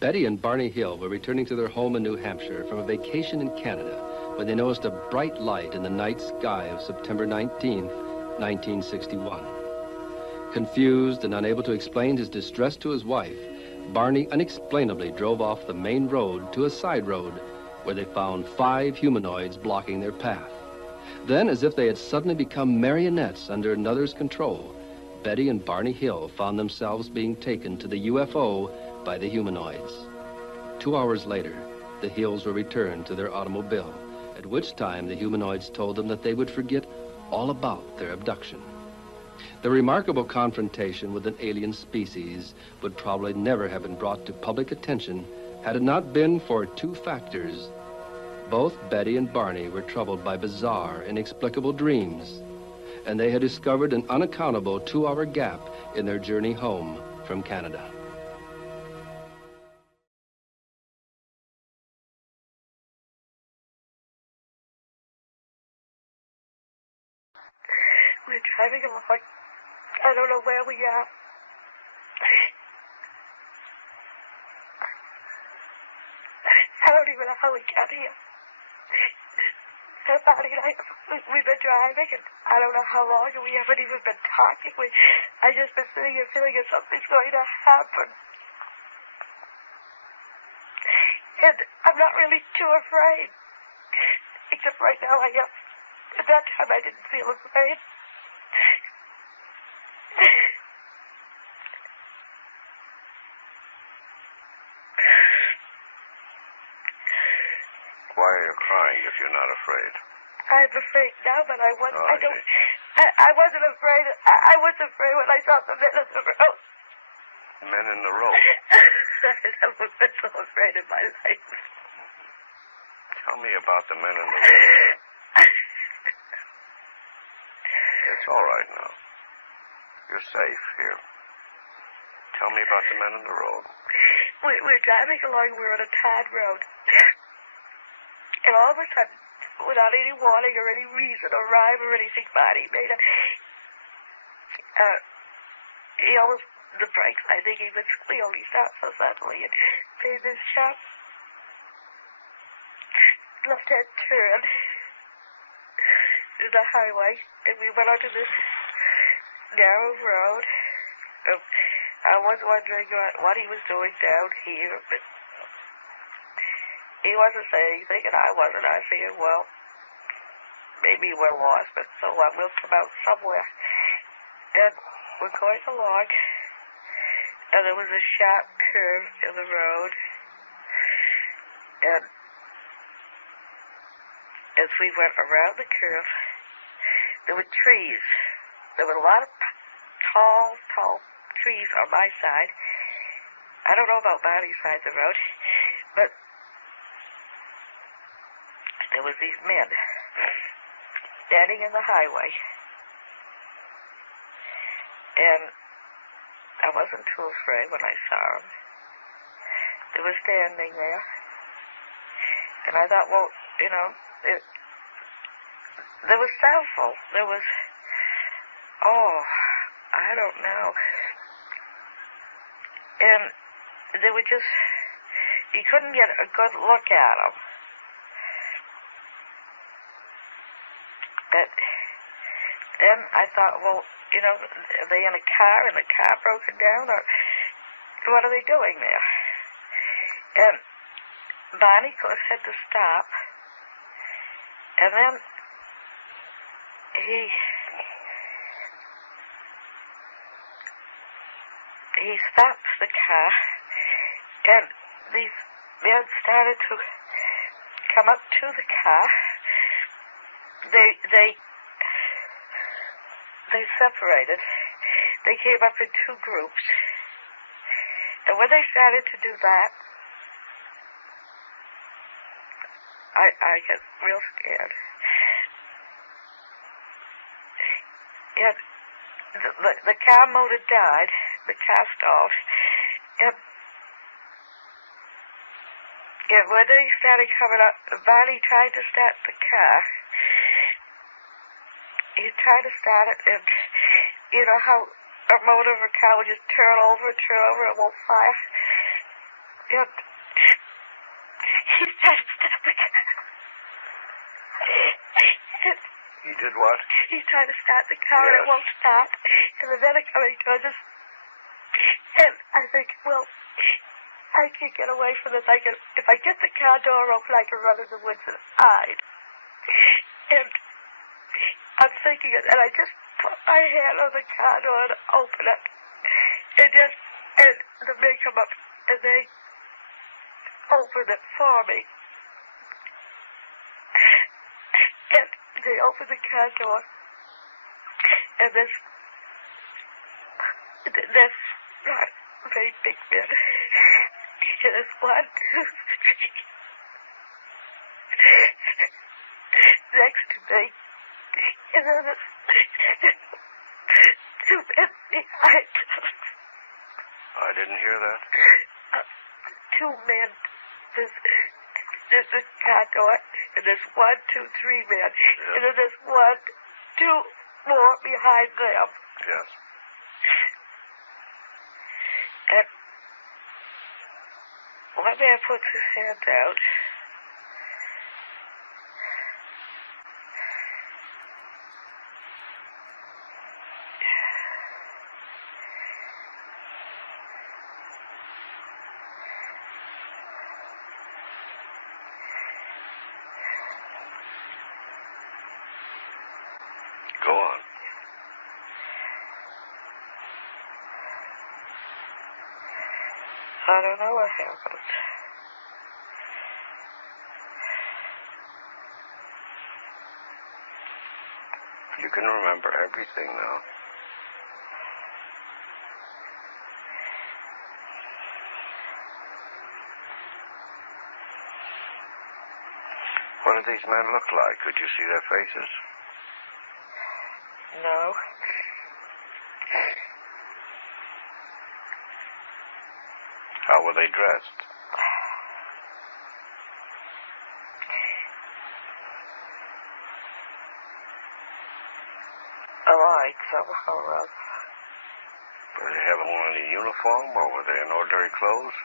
Betty and Barney Hill were returning to their home in New Hampshire from a vacation in Canada when they noticed a bright light in the night sky of September 19, 1961. Confused and unable to explain his distress to his wife, Barney unexplainably drove off the main road to a side road where they found 5 humanoids blocking their path. Then, as if they had suddenly become marionettes under another's control, Betty and Barney Hill found themselves being taken to the UFO by the humanoids. 2 hours later, the Hills were returned to their automobile, at which time the humanoids told them that they would forget all about their abduction. The remarkable confrontation with an alien species would probably never have been brought to public attention had it not been for 2 factors. Both Betty and Barney were troubled by bizarre, inexplicable dreams, and they had discovered an unaccountable 2-hour gap in their journey home from Canada. We're driving along. I don't know where we are. I don't even know how we got here. Barney and I, we've been driving, and I don't know how long, and we haven't even been talking. I just been sitting here feeling that something's going to happen. And I'm not really too afraid. Except right now I am. At that time I didn't feel afraid. Why are you crying if you're not afraid? I'm afraid now, but I wasn't. Oh, I don't. I wasn't afraid. I was afraid when I saw the men in the road. Men in the road? I've never been so afraid in my life. Tell me about the men in the road. It's all right now. You're safe here. Tell me about the men in the road. We're driving along. We're on a tied road. And all of a sudden, without any warning or any reason or rhyme or anything, Barney made a... he almost... The brakes, I think, even squealed. He stopped so suddenly and made this sharp left-hand turn to the highway. And we went onto this narrow road. I was wondering what he was doing down here, but he wasn't saying anything, and I wasn't. I figured, well, maybe we're lost, but so what? We'll come out somewhere. And we're going along, and there was a sharp curve in the road, and as we went around the curve, there were trees. There were a lot of tall trees on my side. I don't know about Barney's side of the road, but there was these men standing in the highway, and I wasn't too afraid when I saw them. They were standing there, and I thought, well, you know, there was several. There was, I don't know, and they were just, you couldn't get a good look at them. But then I thought, well, you know, are they in a car and the car broken down, or what are they doing there? And Barney, of course, had to stop. And then he stopped the car, and these men started to come up to the car. They separated. They came up in 2 groups. And when they started to do that, I got real scared. And the car motor died. The car stalled. And when they started coming up, Barney tried to start the car. He tried to start it, and you know how a motor of a car would just turn over, it won't fire. And he's trying to stop the car. He did what? He's trying to start the car and it Yes. won't start. And the men are coming towards us. And I think, well, I can get away from this. If I get the car door open, I can run in the woods and hide. And I'm thinking it, and I just put my hand on the car door and open it. And the men come up and they open it for me. And they open the car door. And there's very big men. And there's 1, 2, 3. Next to me. And then there's 2 men behind us. I didn't hear that. 2 men. There's the car door, and there's 1, 2, 3 men. Yes. And then there's 1, 2 more behind them. Yes. And one man puts his hand out. Go on. I don't know what happened. You can remember everything now. What did these men look like? Could you see their faces? No. How were they dressed? Alike somehow or other. Did they have on any uniform, or were they in ordinary clothes?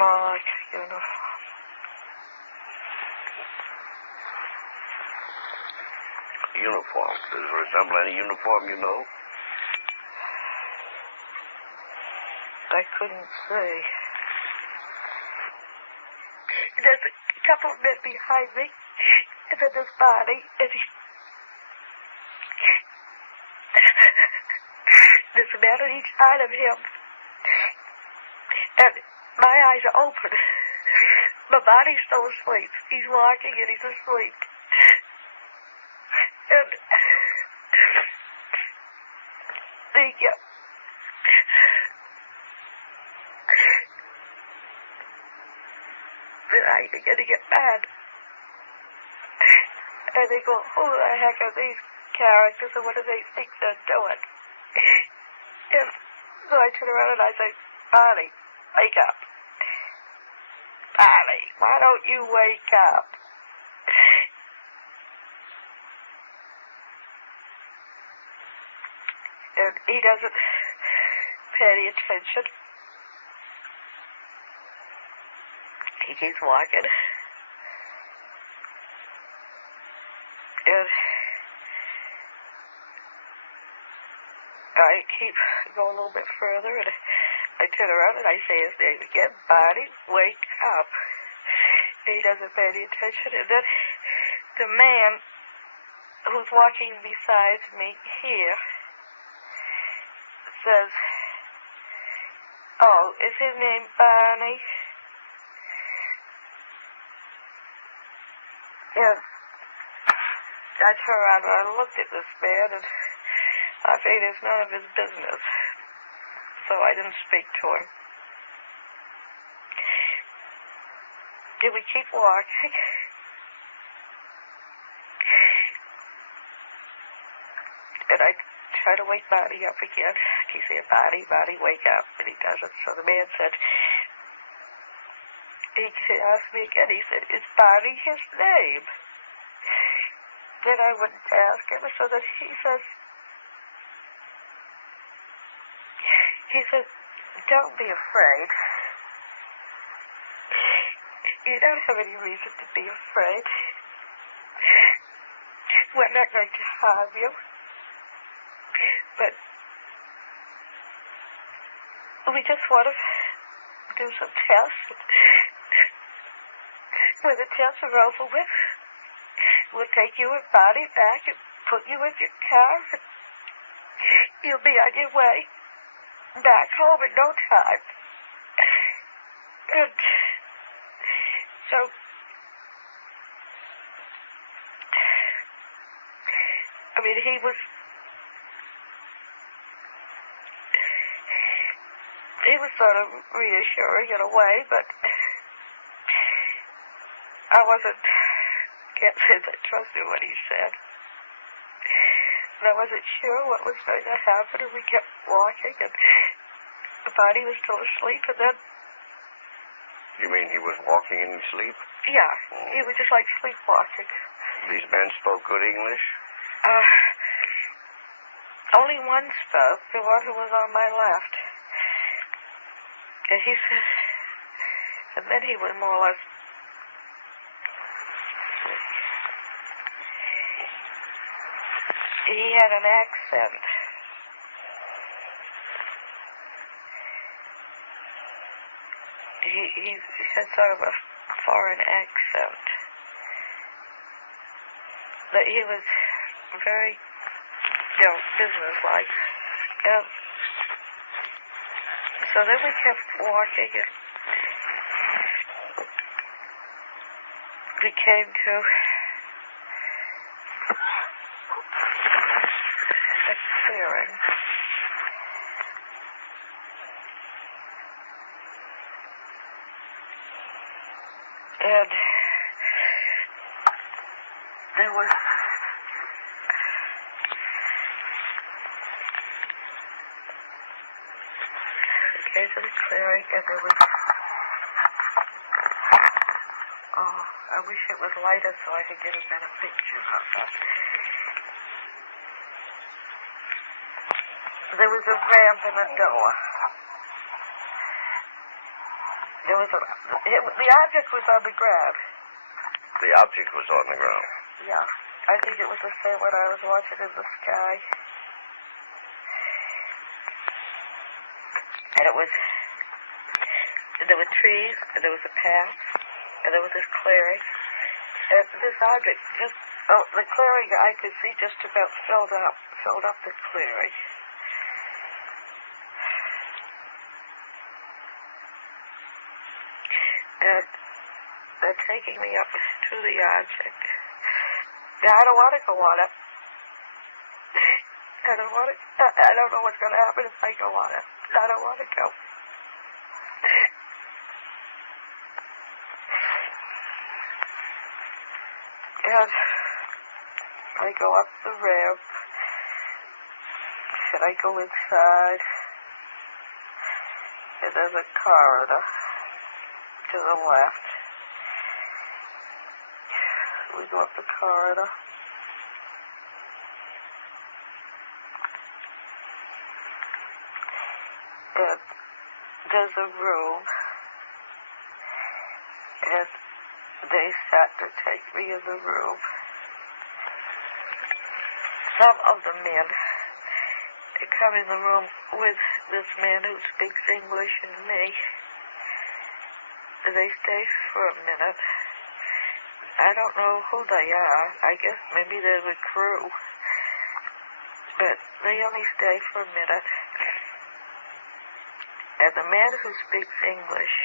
More like a uniform. Uniform. Does it resemble any uniform you know? I couldn't say. There's a couple of men behind me, and then there's Barney, and there's a man on each side of him. And my eyes are open. My body's still asleep. He's walking and he's asleep. And I begin to get mad. And they go, who the heck are these characters and what do they think they're doing? And so I turn around and I say, Barney, wake up. Barney, why don't you wake up? And he doesn't pay any attention. He keeps walking. And I keep going a little bit further, and I turn around and I say his name again, Barney, wake up. And he doesn't pay any attention. And then the man who's walking beside me here says, oh, is his name Barney? And I turned around and I looked at this man, and I figured it's none of his business. So I didn't speak to him. Did we keep walking? And I try to wake Barney up again. He said, Barney, wake up. And he doesn't. So the man said, he asked me again, he said, is Barney his name? Then I wouldn't ask him, so that he says, don't be afraid. You don't have any reason to be afraid. We're not going to harm you. But we just want to do some tests. When the tests are over with, we'll take you and Barney back and put you in your car, and you'll be on your way back home in no time. And so, I mean, he was sort of reassuring in a way, but I can't say that I trusted what he said. And I wasn't sure what was going to happen, and we kept walking, and the body was still asleep, and then... You mean he was walking in his sleep? Yeah, he was just like sleepwalking. These men spoke good English? Only one spoke, the one who was on my left. And he said, and then he was more or less... He had an accent. He had sort of a foreign accent. But he was very, businesslike. And so then we kept walking, and we came to a clearing. And there was came to the clearing, and there was, I wish it was lighter so I could get a better picture of that. There was a ramp and a door. The object was on the ground. The object was on the ground? Yeah. I think it was the same one I was watching in the sky. And there were trees, and there was a path, and there was this clearing. And this object the clearing I could see just about filled up the clearing. And they're taking me up to the object. Now, I don't want to go on it. I don't know what's going to happen if I go on it. I don't want to go. And I go up the ramp, and I go inside, and there's a corridor to the left. We go up the corridor. And there's a room, and they sat to take me in the room. Some of the men come in the room with this man who speaks English and me. They stay for a minute. I don't know who they are. I guess maybe they're the crew. But they only stay for a minute. And the man who speaks English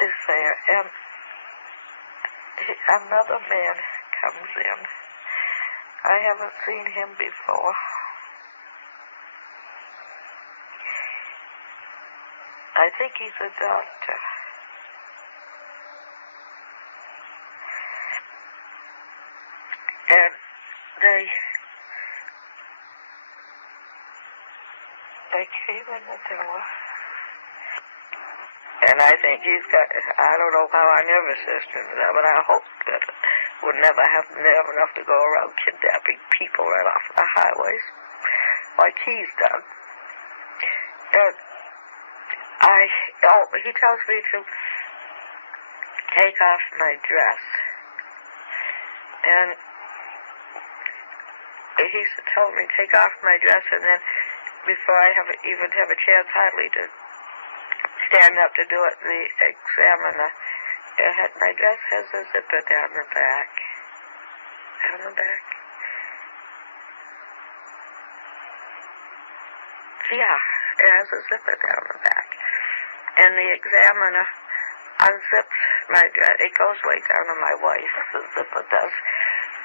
is there. And another man comes in. I haven't seen him before. I think he's a doctor. And they came in the door. And I think he's got, I don't know how our nervous system is, but I hope that would never have nerve enough to go around kidnapping people right off the highways like he's done. And he tells me to take off my dress. And he told me to take off my dress, and then before I even have a chance hardly to stand up to do it, the examiner my dress has a zipper down the back. Down the back. Yeah, it has a zipper down the back. And the examiner unzips my dress. It goes way down to my waist, the zipper does.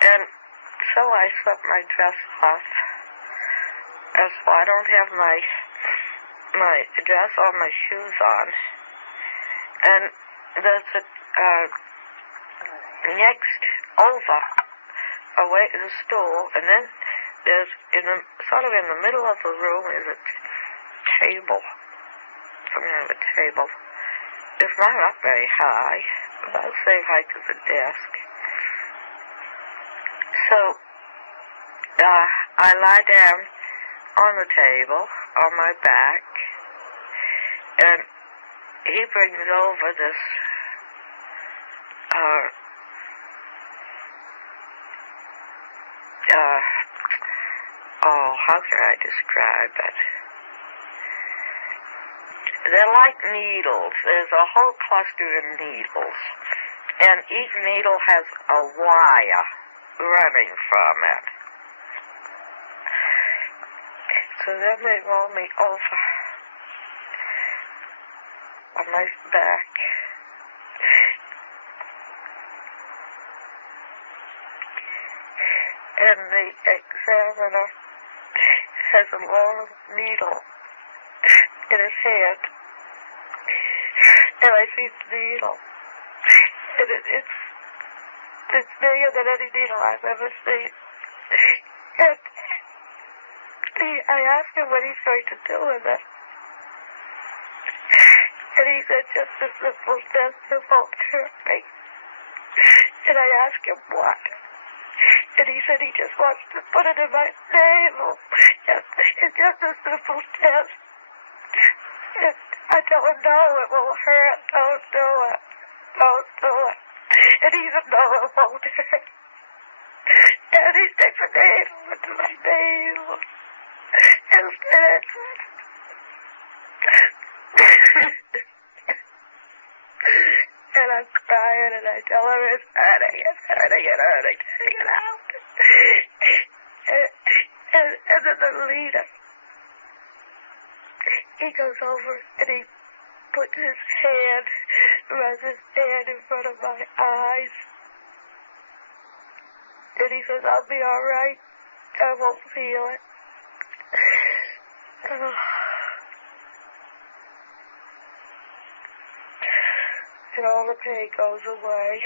And so I slip my dress off. As well, I don't have my dress or my shoes on. And there's a next over away is a stool, and then there's sort of in the middle of the room is a table. Some kind of a table. It's not up very high, about the same height as a desk. So I lie down on the table on my back, and he brings over this how can I describe it? They're like needles. There's a whole cluster of needles, and each needle has a wire running from it. So then they roll me over on my back. And the examiner has a long needle in his hand. And I see the needle. And it's bigger than any needle I've ever seen. And I asked him what he's going to do with it. And he said, just a simple test, it won't hurt me. And I asked him what. And he said he just wants to put it in my navel. It's just a simple test. And I tell him, no, it will hurt. Don't do it. Don't do it. And even though it won't hurt. And he sticks a needle into my navel. And I'm crying, and I tell her it's hurting, take it out. And then the leader, he goes over and he puts his hand, runs his hand in front of my eyes. And he says, I'll be all right. I won't feel it. And all the pain goes away.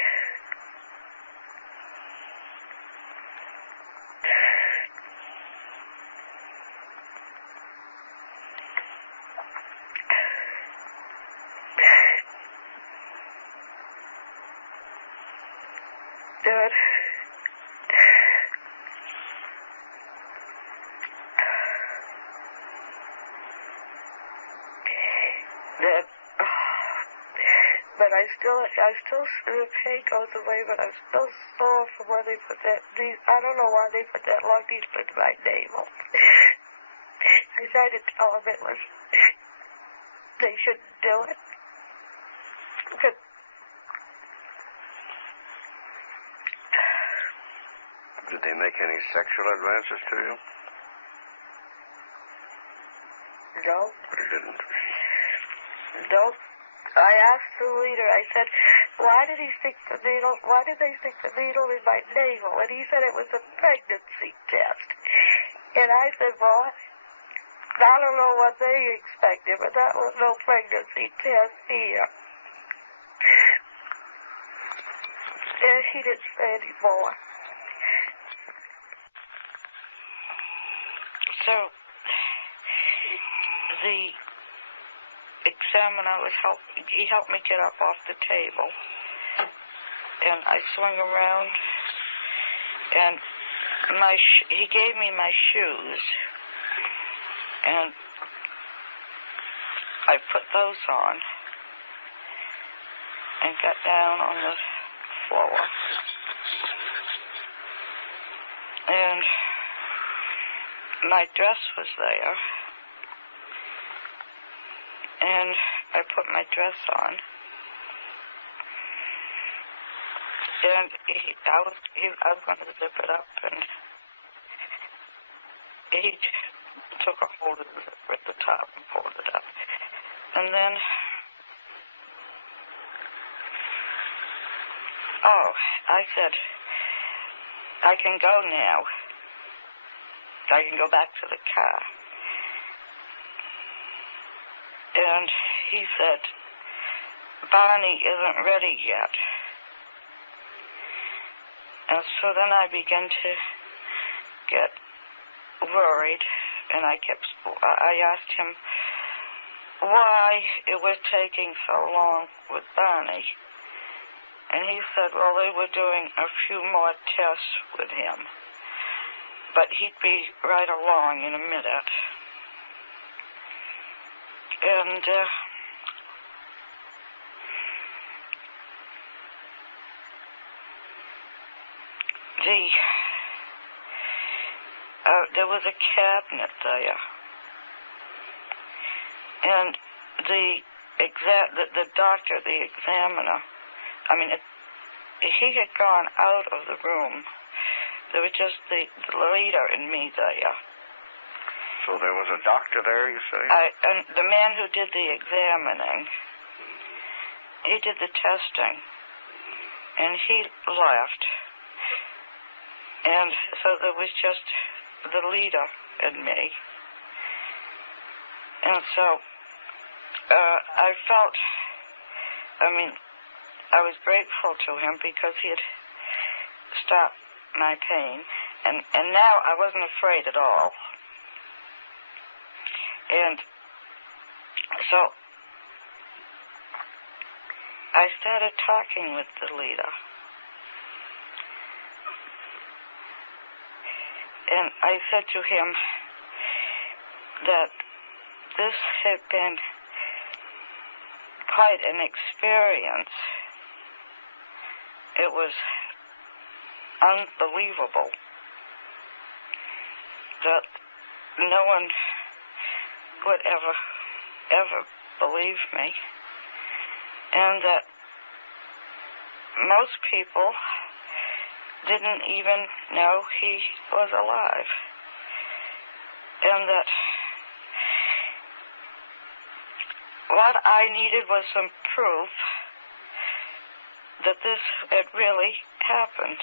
Dad. But I still, the pain goes away, but I'm still sore from where they put that, I don't know why they put that long needle into my navel. I tried to tell them they shouldn't do it. But did they make any sexual advances to you? No. They didn't? No. I asked the leader, I said, why did they stick the needle in my navel? And he said it was a pregnancy test. And I said, well, I don't know what they expected, but that was no pregnancy test here. And he didn't say any more. So, the examiner he helped me get up off the table, and I swung around And he gave me my shoes, and I put those on and got down on the floor. And my dress was there, and I put my dress on. And I was going to zip it up, and he took a hold of it at the top and pulled it up. And then, I said, I can go now. I can go back to the car. And he said, Barney isn't ready yet. And so then I began to get worried, and I asked him why it was taking so long with Barney. And he said, well, they were doing a few more tests with him, but he'd be right along in a minute. And there was a cabinet there, and the doctor, the examiner, he had gone out of the room. There was just the leader and me there. So there was a doctor there, you say? And the man who did the examining, he did the testing, and he left. And so there was just the leader and me. And so I felt, I was grateful to him because he had stopped my pain. And now I wasn't afraid at all. And so I started talking with the leader. And I said to him that this had been quite an experience. It was unbelievable that no one would ever believe me, and that most people didn't even know he was alive, and that what I needed was some proof that this had really happened.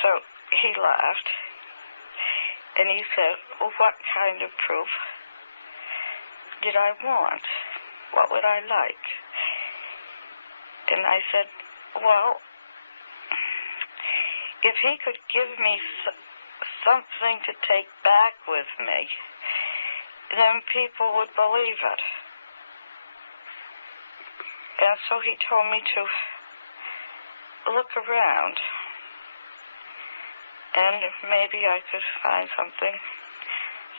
So he laughed, and he said, well, what kind of proof did I want? What would I like? And I said, well, if he could give me something to take back with me, then people would believe it. And so he told me to look around, and maybe I could find something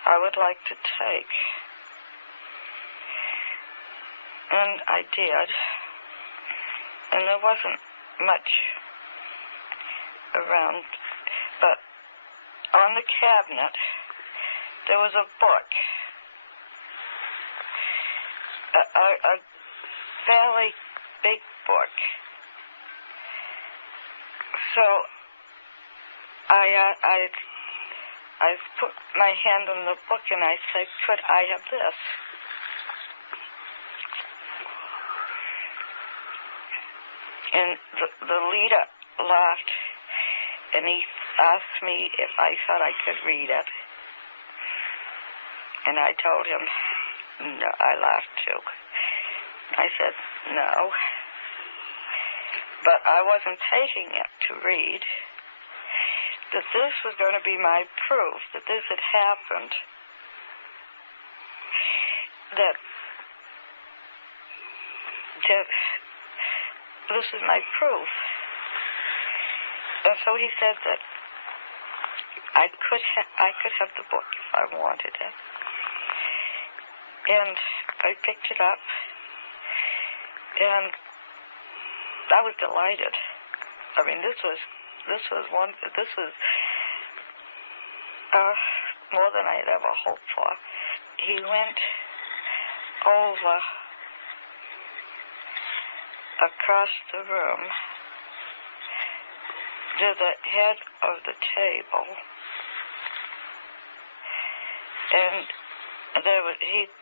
I would like to take. And I did. And there wasn't much around, but on the cabinet there was a book, a fairly big book. So I put my hand on the book and I said, could I have this? And the leader laughed, and he asked me if I thought I could read it. And I told him, no, I laughed too. I said, no. But I wasn't taking it to read. That this was going to be my proof that this had happened. That this is my proof. so he said that I could have the book if I wanted it. And I picked it up, and I was delighted. I mean, this was more than I'd ever hoped for. He went over across the room to the head of the table, and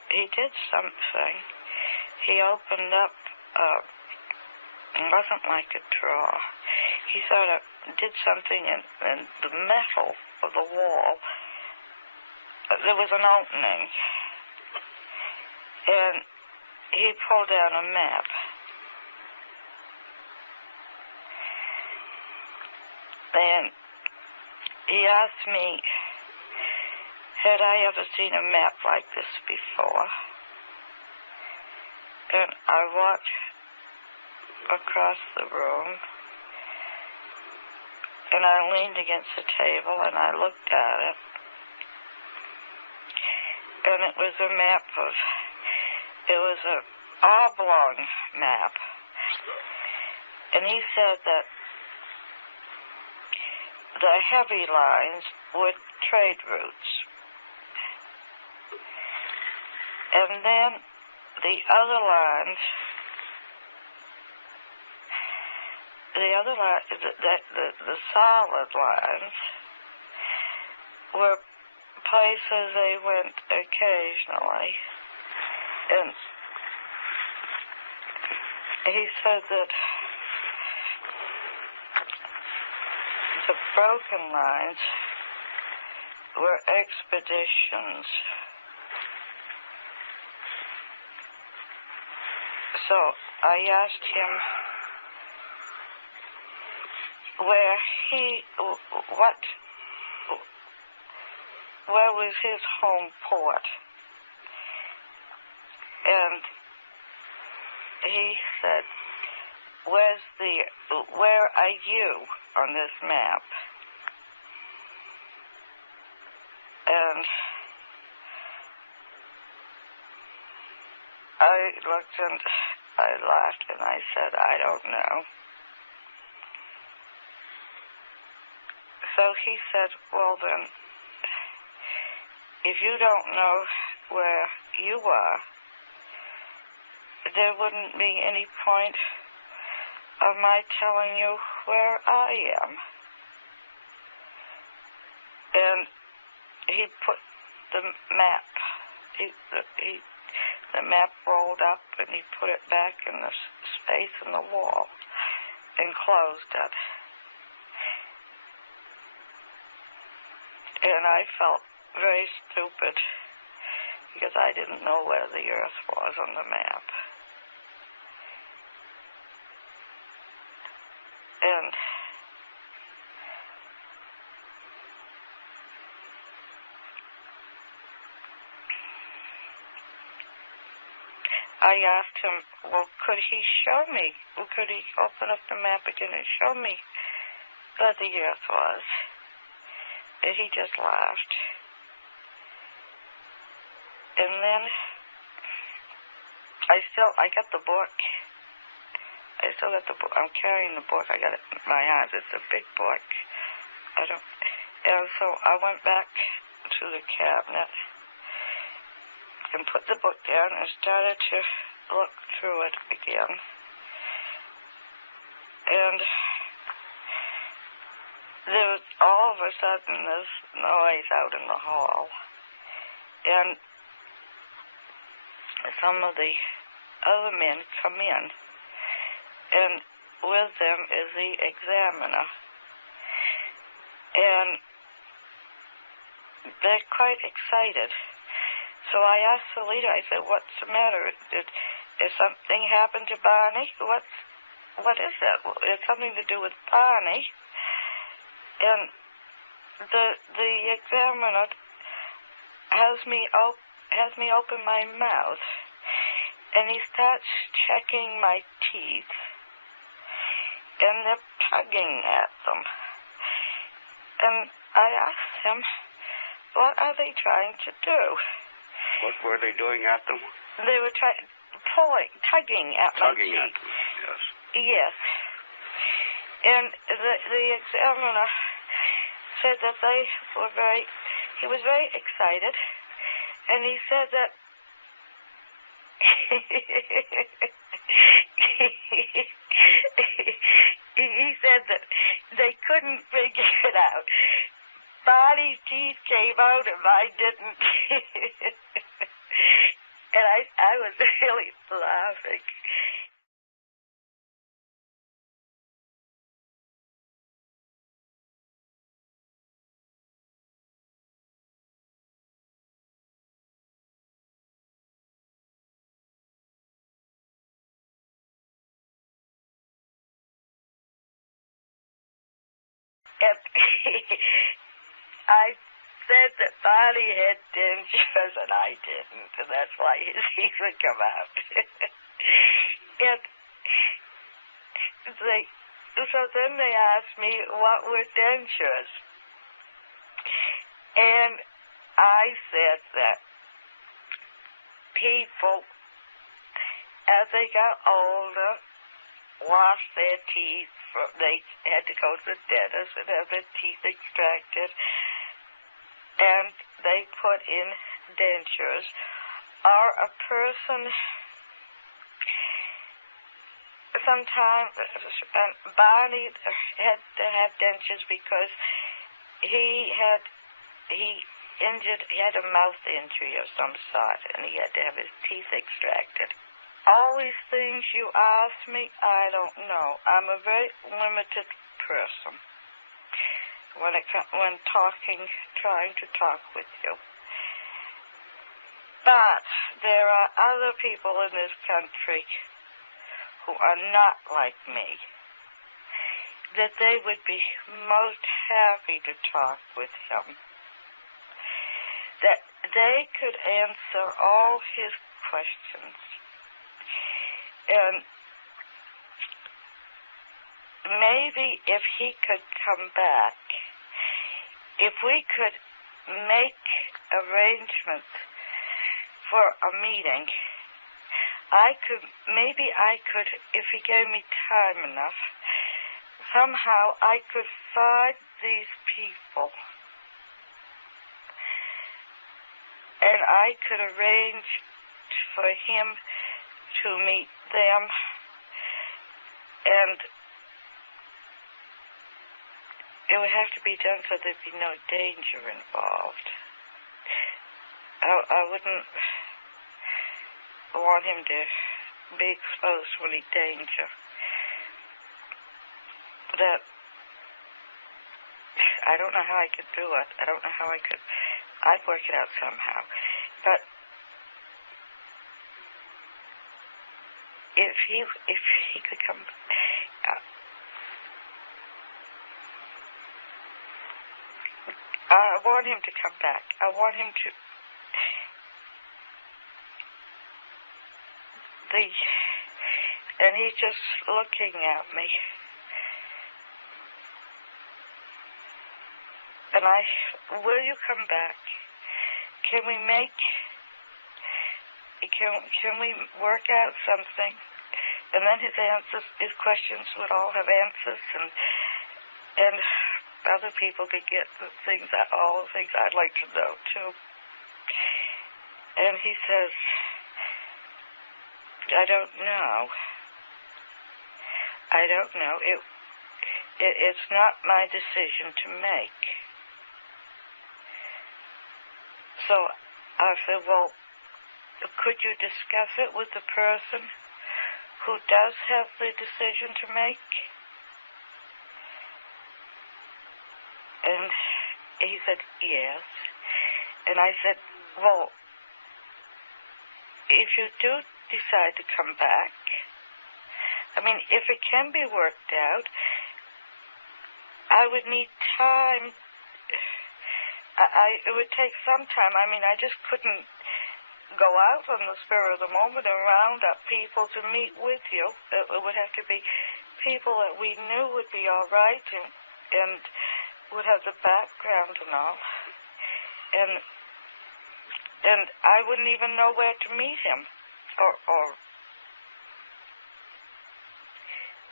he did something. He opened up, it wasn't like a drawer. He sort of did something in the metal of the wall. There was an opening, and he pulled down a map. And he asked me, had I ever seen a map like this before? And I walked across the room, and I leaned against the table, and I looked at it. And it was a map it was an oblong map. And he said that the heavy lines were trade routes. And then the other lines, the solid lines were places they went occasionally. And he said that the broken lines were expeditions. So I asked him where was his home port? And he said, where are you on this map? And I looked and I laughed and I said, I don't know. So he said, well then, if you don't know where you are, there wouldn't be any point of my telling you where I am. And he put the map, the map rolled up and he put it back in the space in the wall and closed it. And I felt very stupid because I didn't know where the Earth was on the map. And I asked him, well, could he show me? Could he open up the map again and show me where the Earth was? And he just laughed. And then I got the book. I still got the book. I'm carrying the book. I got it in my arms. It's a big book. And so I went back to the cabinet and put the book down and started to look through it again. And there was all of a sudden this noise out in the hall. And some of the other men come in. And with them is the examiner. And they're quite excited. So I asked the leader, I said, what's the matter? Did something happen to Barney? What is that? It's something to do with Barney. And the examiner has me open my mouth. And he starts checking my teeth. And they're tugging at them. And I asked him, what are they trying to do? What were they doing at them? They were tugging at my Tugging at teeth. them, yes. Yes. And the examiner said that he was very excited, and he said that he said that they couldn't figure it out. Barney's teeth came out and mine didn't. And I was really laughing. And I said that Barney had dentures and I didn't, and that's why his teeth would come out. And so then they asked me what were dentures. And I said that people, as they got older, washed their teeth. They had to go to the dentist and have their teeth extracted, and they put in dentures. Or a person, sometimes, Barney had to have dentures because he had a mouth injury of some sort, and he had to have his teeth extracted. All these things you ask me, I don't know. I'm a very limited person when trying to talk with you. But there are other people in this country who are not like me, that they would be most happy to talk with him, that they could answer all his questions. And maybe if he could come back, if we could make arrangements for a meeting, maybe I could, if he gave me time enough, somehow I could find these people and I could arrange for him to meet them, and it would have to be done so there'd be no danger involved. I wouldn't want him to be exposed to any danger. That I don't know how I could do it. I don't know how I'd work it out somehow. But if he could come, I want him to come back. I want him to. And he's just looking at me. And will you come back? Can we work out something? And then his questions would all have answers, and other people could get all the things I'd like to know too. And he says, I don't know. It's not my decision to make. So I said, well, could you discuss it with the person who does have the decision to make? And he said, yes. And I said, well, if you do decide to come back, I mean, if it can be worked out, I would need time. It would take some time. I mean, I just couldn't go out on the spur of the moment and round up people to meet with you. It would have to be people that we knew would be all right, and would have the background and all. And I wouldn't even know where to meet him.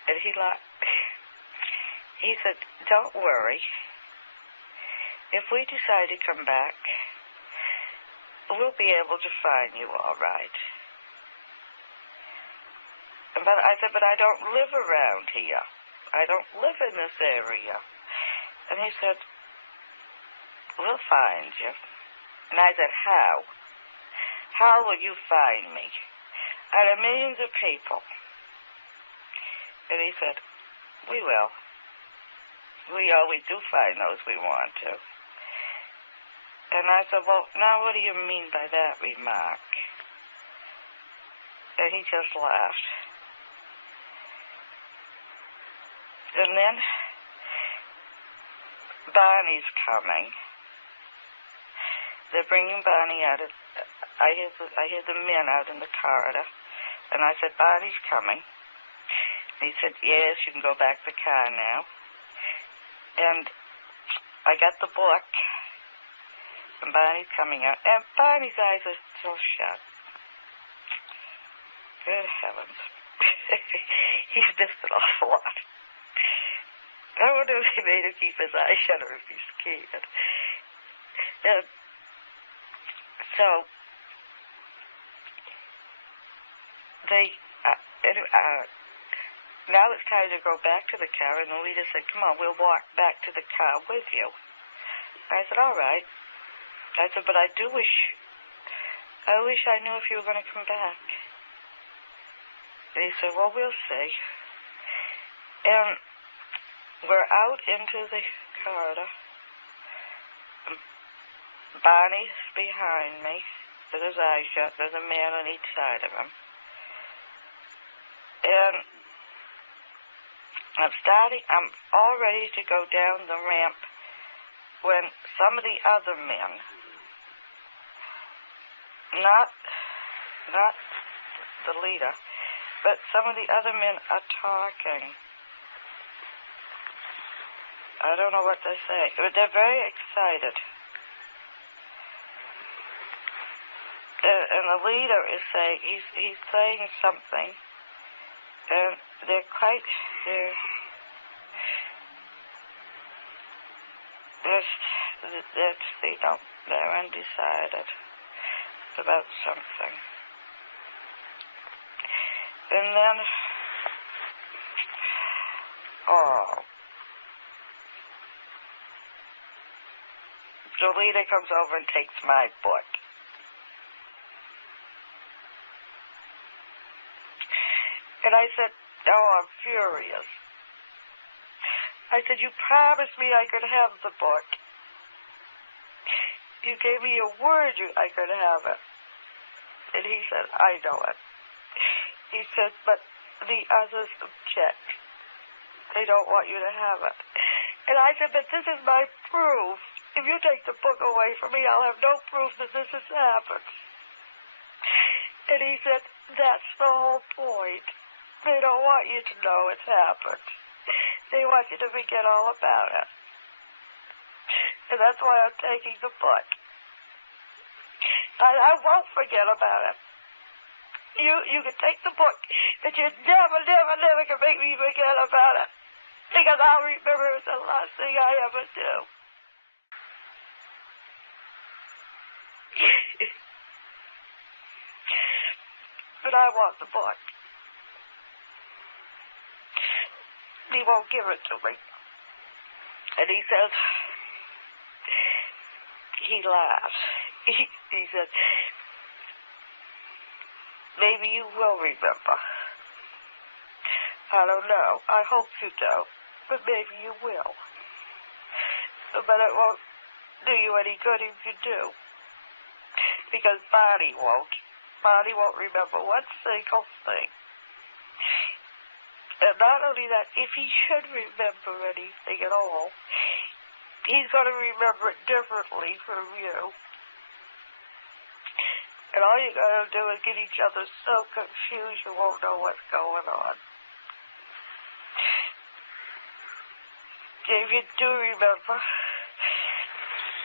And he said, don't worry. If we decide to come back, we'll be able to find you all right. But I said, but I don't live around here. I don't live in this area. And he said, we'll find you. And I said, how? How will you find me? Out of millions of people. And he said, we will. We always do find those we want to. And I said, well, now what do you mean by that remark? And he just laughed. And then Barney's coming. They're bringing Barney out. I hear the men out in the corridor. And I said, Barney's coming. And he said, yes, you can go back to the car now. And I got the book. And Barney's coming out. And Barney's eyes are still shut. Good heavens. He's missed an awful lot. I wonder if they made him keep his eyes shut or if he's scared. And so, now it's time to go back to the car, and the leader said, come on, we'll walk back to the car with you. I said, all right. I said, but I wish I knew if you were going to come back. And he said, well, we'll see. And we're out into the corridor. Barney's behind me with his eyes shut. There's a man on each side of him. And I'm all ready to go down the ramp when some of the other men, not the leader, but some of the other men are talking. I don't know what they say, but they're very excited. And the leader is saying, he's saying something, and they're undecided about something. And then, the leader comes over and takes my book. And I said, oh, I'm furious. I said, you promised me I could have the book. You gave me your word I could have it. And he said, I know it. He said, but the others object. They don't want you to have it. And I said, but this is my proof. If you take the book away from me, I'll have no proof that this has happened. And he said, that's the whole point. They don't want you to know it's happened. They want you to forget all about it. And that's why I'm taking the book. I won't forget about it. You can take the book, but you never can make me forget about it. Because I'll remember it's the last thing I ever do. But I want the book. He won't give it to me. And he says, he laughs. He said, maybe you will remember. I don't know. I hope you don't. But maybe you will. But it won't do you any good if you do. Because Barney won't. Barney won't remember one single thing. And not only that, if he should remember anything at all, he's going to remember it differently from you. And all you're going to do is get each other so confused you won't know what's going on. If you do remember,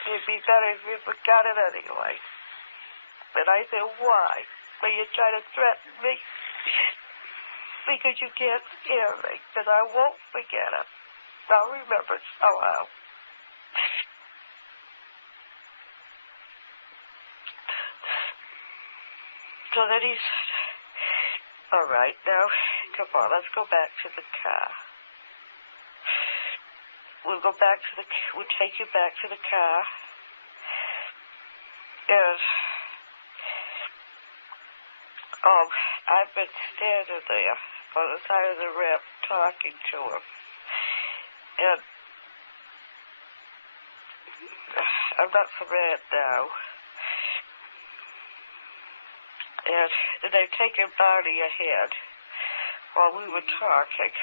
it'd be better if you forgot it anyway. And I said, why? Well, you're trying to threaten me? Because you can't scare me, because I won't forget it. I'll remember it somehow. So then he said, all right, now, come on, let's go back to the car. We'll take you back to the car. And, I've been standing there on the side of the ramp talking to him. And I'm not so mad now. And they've taken Barney ahead while we were talking.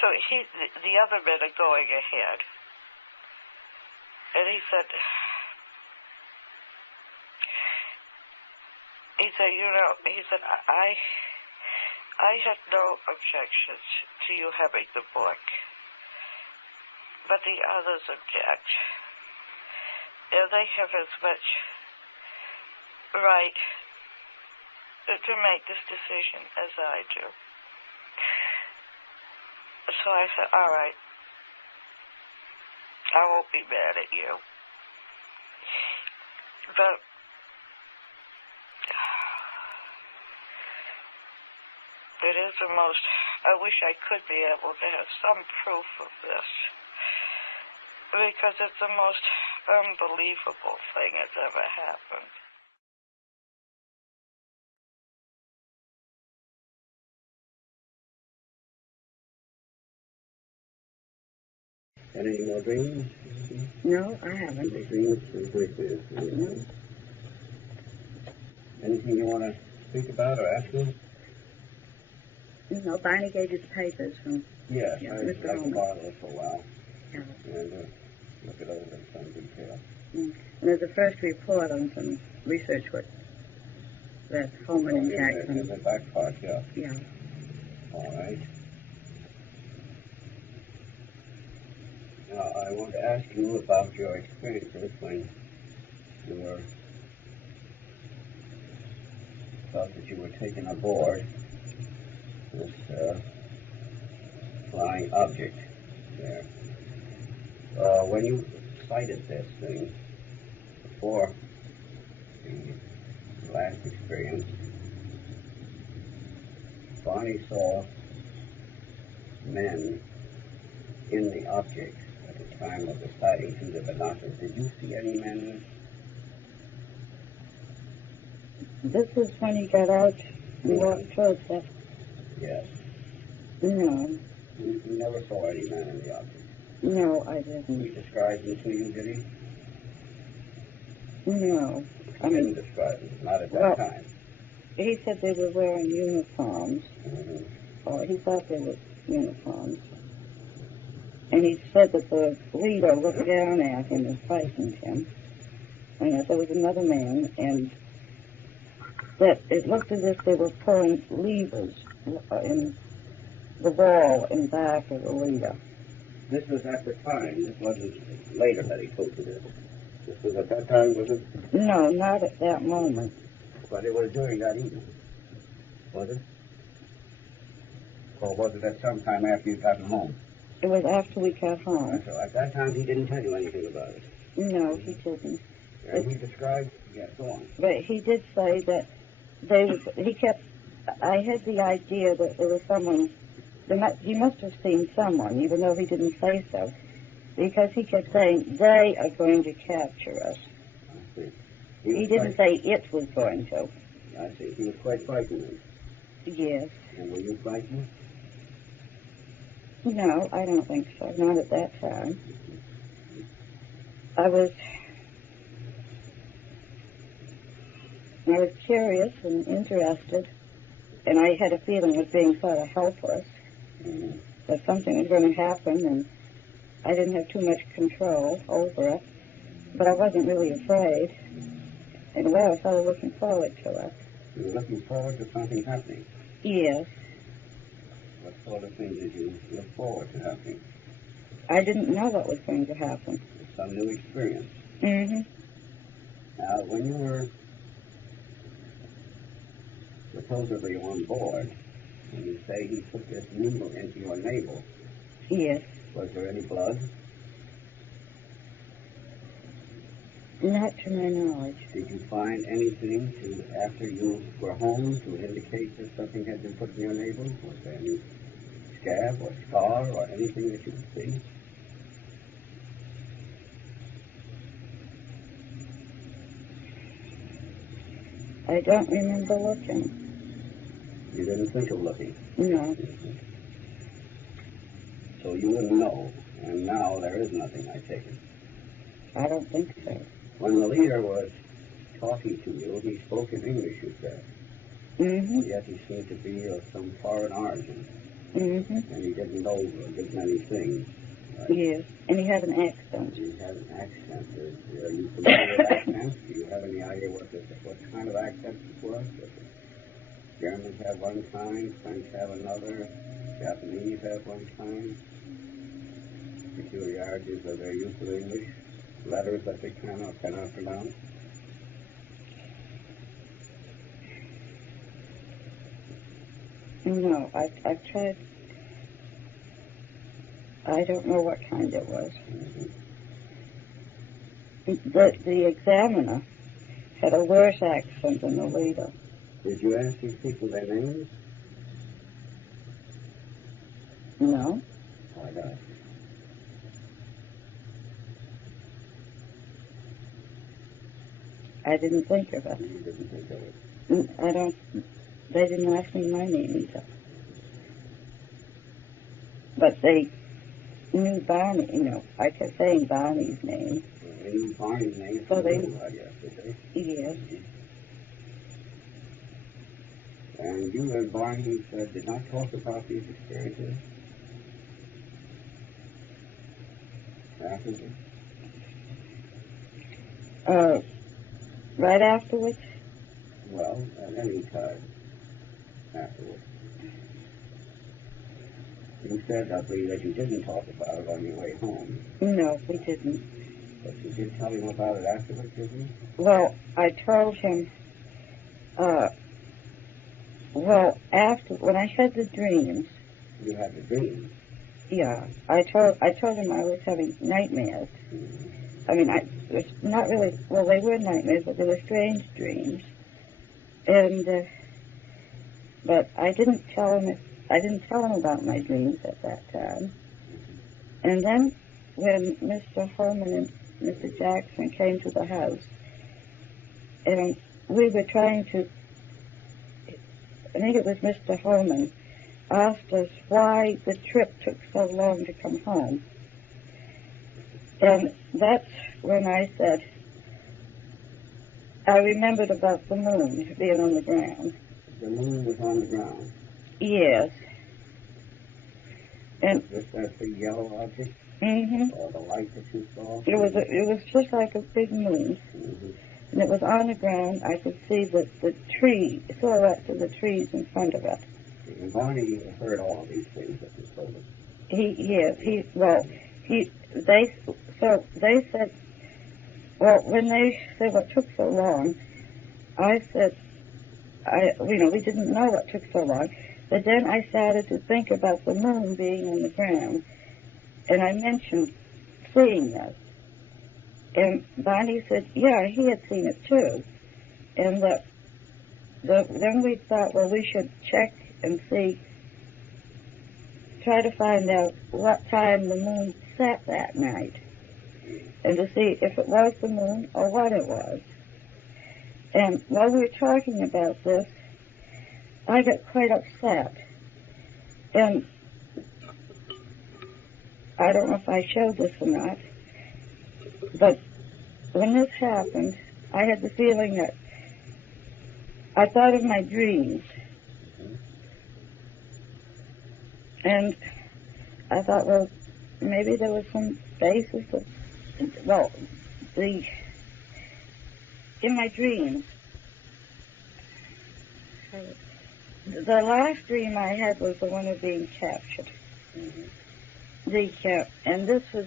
So the other men are going ahead. And he said, I had no objections to you having the book, but the others object. And they have as much right to make this decision as I do. So I said, all right, I won't be mad at you. But it is the most, I wish I could be able to have some proof of this, because it's the most unbelievable thing that's ever happened. Any more dreams? No, I haven't. Any dreams? No. Anything you want to speak about or ask him? No, Barney gave you the papers from Yes, yeah, I'd Mr. like to Holman. borrow those for a while Yeah. and look it over in some detail. And there's a first report on some research that Holman and Jackson. In the back part, yeah. Yeah. All right. Now, I want to ask you about your experiences when you were thought that you were taken aboard this flying object there. When you sighted this thing before the last experience, Barney saw men in the object at the time of the sighting through the binoculars. Did you see any men? This is when he got out and walked towards us. Yes. No. You never saw any men in the object? No, I didn't. He described them to you, did he? No. He didn't describe them, not at that time. He said they were wearing uniforms. Mm-hmm. Or he thought they were uniforms. And he said that the leader looked down at him and frightened him. And that there was another man, and that it looked as if they were pulling levers in the wall in back of the leader. This was at the time. This wasn't later that he told you this. This was at that time, was it? No, not at that moment. But it was during that evening, was it? Or was it at some time after you'd gotten home? It was after we got home. So at that time he didn't tell you anything about it? No, he didn't. And he described... Yeah, go on. But he did say that I had the idea that there was someone, he must have seen someone, even though he didn't say so, because he kept saying, they are going to capture us. I see. He didn't say it was going to. I see. He was quite frightened. Yes. And were you frightened? No, I don't think so. Not at that time. I was curious and interested, and I had a feeling of being sort of helpless, that something was going to happen, and I didn't have too much control over it, but I wasn't really afraid. In a way, I was sort of looking forward to it. You were looking forward to something happening? Yes. What sort of thing did you look forward to happening? I didn't know what was going to happen. Some new experience. Mm-hmm. Now, when you were supposedly on board, and you say he put this needle into your navel, Yes. was there any blood? Not to my knowledge. Did you find anything after you were home to indicate that something had been put in your navel? Was there any scab or scar or anything that you could see? I don't remember looking. You didn't think of looking? No. So you wouldn't know, and now there is nothing, I take it. I don't think so. When the leader was talking to you, he spoke in English, you said. Mm-hmm. Yet he seemed to be of some foreign origin, Mm-hmm. and he didn't know a good many things. Right? Yes. And he had an accent. He had an accent. Are you familiar with accents? Do you have any idea what kind of accent it was? Germans have one kind, French have another, Japanese have one kind. Peculiarities of their use of English, letters that they cannot pronounce. No, I've tried. I don't know what kind it was. The examiner had a worse accent than the leader. Did you ask these people their names? No. Why not? I didn't think of it. You didn't think of it. They didn't ask me my name either. But they knew Barney, I kept saying Barney's name. They knew Barney's name, So they, I guess, did they? yes. And you and Barney said did not talk about these experiences? Afterwards? Right afterwards? Well, at any time afterwards. You said, I believe, that you didn't talk about it on your way home. No, we didn't. But you did tell him about it afterwards, didn't you? Well, I told him, after, when I had the dreams. You had the dreams? Yeah, I told him I was having nightmares. Mm-hmm. I mean, it's not really, well, they were nightmares, but they were strange dreams. And, but I didn't tell him about my dreams at that time. And then when Mr. Holman and Mr. Jackson came to the house, and we were trying to, I think it was Mr. Holman, asked us why the trip took so long to come home. And that's when I said, I remembered about the moon being on the ground. The moon was on the ground? Yes. And was this that big yellow object? Mm-hmm. Or the light that you saw? It was just like a big moon. Mm-hmm. And it was on the ground. I could see the silhouettes of the trees in front of it. And Barney heard all of these things that you told us. They said, well, when they said what took so long, I said, we didn't know what took so long. But then I started to think about the moon being on the ground, and I mentioned seeing this. And Barney said, yeah, he had seen it too. And then we thought, well, we should check and see, try to find out what time the moon set that night, and to see if it was the moon or what it was. And while we were talking about this, I got quite upset. And I don't know if I showed this or not, but when this happened, I had the feeling that I thought of my dreams. And I thought, well, maybe there was some basis of, in my dreams, The last dream I had was the one of being captured. Mm-hmm. And this was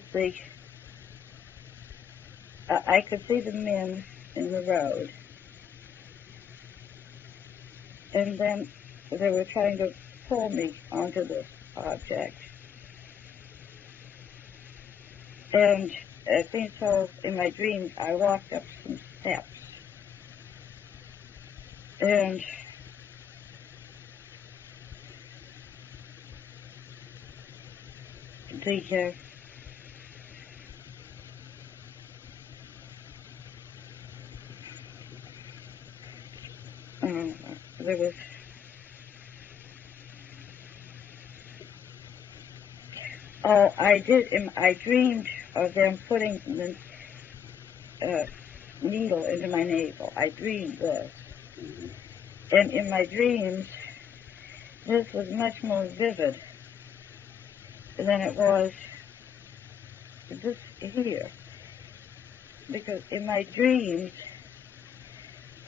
I could see the men in the road. And then they were trying to pull me onto this object. And as being told in my dreams, I walked up some steps. And there was I dreamed of them putting the needle into my navel. I dreamed this. Mm-hmm. And in my dreams, this was much more vivid than it was this here. Because in my dreams,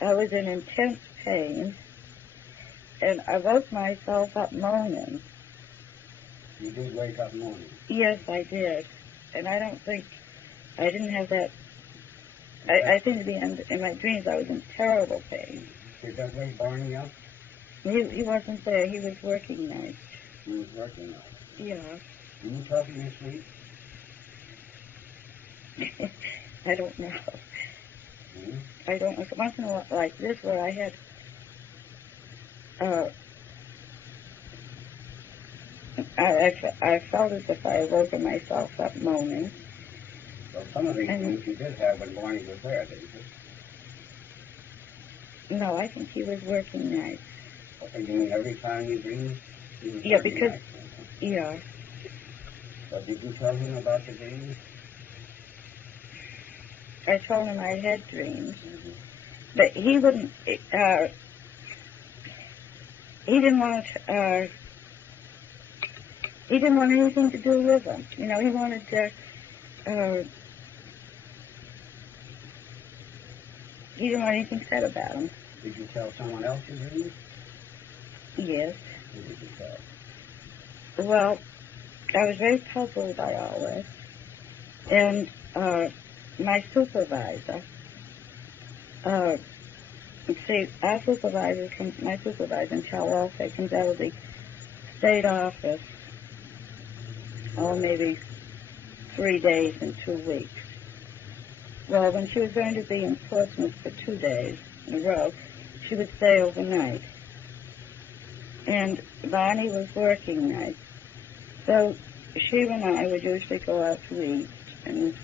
I was in intense pain, and I woke myself up moaning. You did wake up moaning? Yes, I did. And I didn't have that. I think at the end, in my dreams, I was in terrible pain. Did that wake Barney up? He wasn't there. He was working nights. He was working nights? Yeah. Did you talk in your sleep? I don't know. Mm-hmm. I don't know. Once in a while, like this, where I had I felt as if I had woken myself up moaning. So some of these things you did have when Barney was there, didn't you? No, I think he was working nights. Okay, you mean every time you dreamed, he was Yeah, working because nights? yeah. So did you tell him about the dreams? I told him I had dreams, Mm-hmm. but he wouldn't. He didn't want. He didn't want anything to do with them. You know, he wanted to. He didn't want anything said about them. Did you tell someone else your dreams? Yes. Who did you tell? Well, I was very puzzled by all this, and my supervisor. See, my supervisor in Chilwell comes out of the state office, maybe 3 days and 2 weeks. Well, when she was going to be in Portsmouth for 2 days in a row, she would stay overnight. And Barney was working nights. So she and I would usually go out to eat, and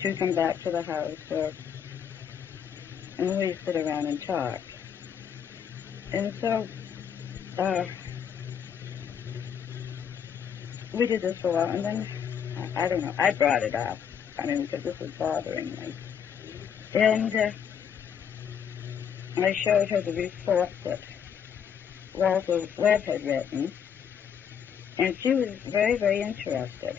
she would come back to the house, and we'd sit around and talk. And so we did this for a while, and then, I don't know, I brought it up. I mean, because this was bothering me. And I showed her the report that Walter Webb had written, and she was very, very interested.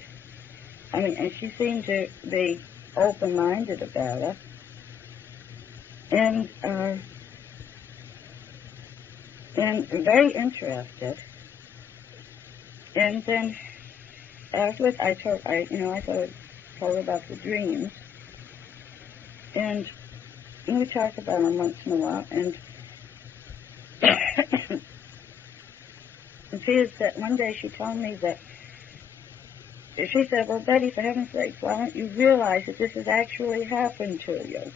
I mean, and she seemed to be open-minded about it, and very interested. And then afterwards, I told her about the dreams, and we talked about them once in a while, and she said, one day she told me that, she said, well, Betty, for heaven's sake, why don't you realize that this has actually happened to you?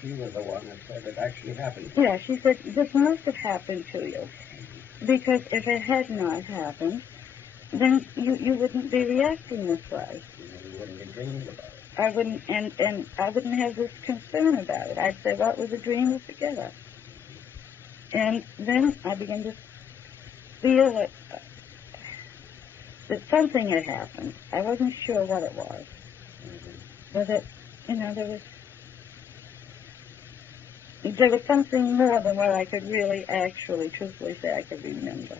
She was the one that said it actually happened. Yeah, she said, this must have happened to you, because if it had not happened, then you wouldn't be reacting this way. You wouldn't be dreaming about it. I wouldn't, and I wouldn't have this concern about it. I'd say, well, it was a dream altogether. And then I began to feel that something had happened. I wasn't sure what it was. Mm-hmm. But that, there was something more than what I could really, actually, truthfully say I could remember.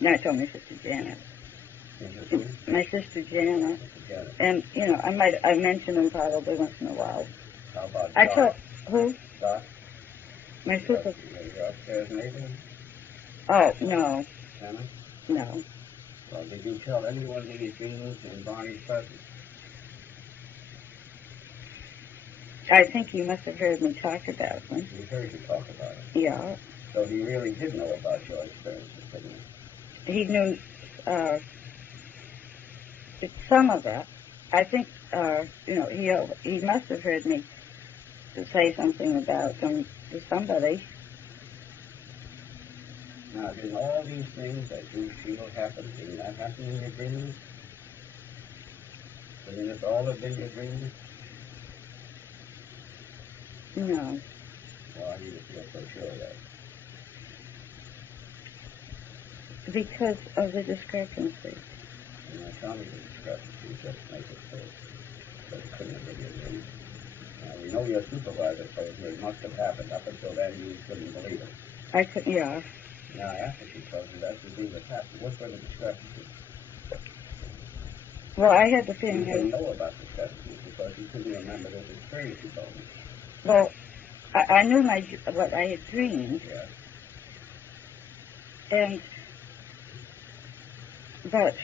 Now I told me Sister Janet. My sister Janet. Janet. And, you know, I mention them probably once in a while. How about I Doc? told, who? Doc? My sister. Your upstairs neighbor? Oh, no, Hannah? no. Well, did you tell anyone these dreams in Barney's presence? I think you must have heard me talk about them. He heard you talk about it. Yeah. So he really did know about your experiences, didn't he? He knew some of that. I think, you know, he must have heard me say something about them to somebody. Now, did all these things that you feel happen, didn't that happen in your dreams? Didn't this all have been your dreams? No. Why do you feel so sure of that? Because of the discrepancy. You know, tell me the discrepancy, just make it so it couldn't have been your dreams. Now, we know your supervisor told you it must have happened. Up until then, you couldn't believe it. I could, yeah. Now, after she told you that, you dreams that happened. What were the discrepancies? Well, I had the You feeling didn't know about discrepancies because you couldn't remember this experience you told me. well, I knew what I had dreamed, Yeah. but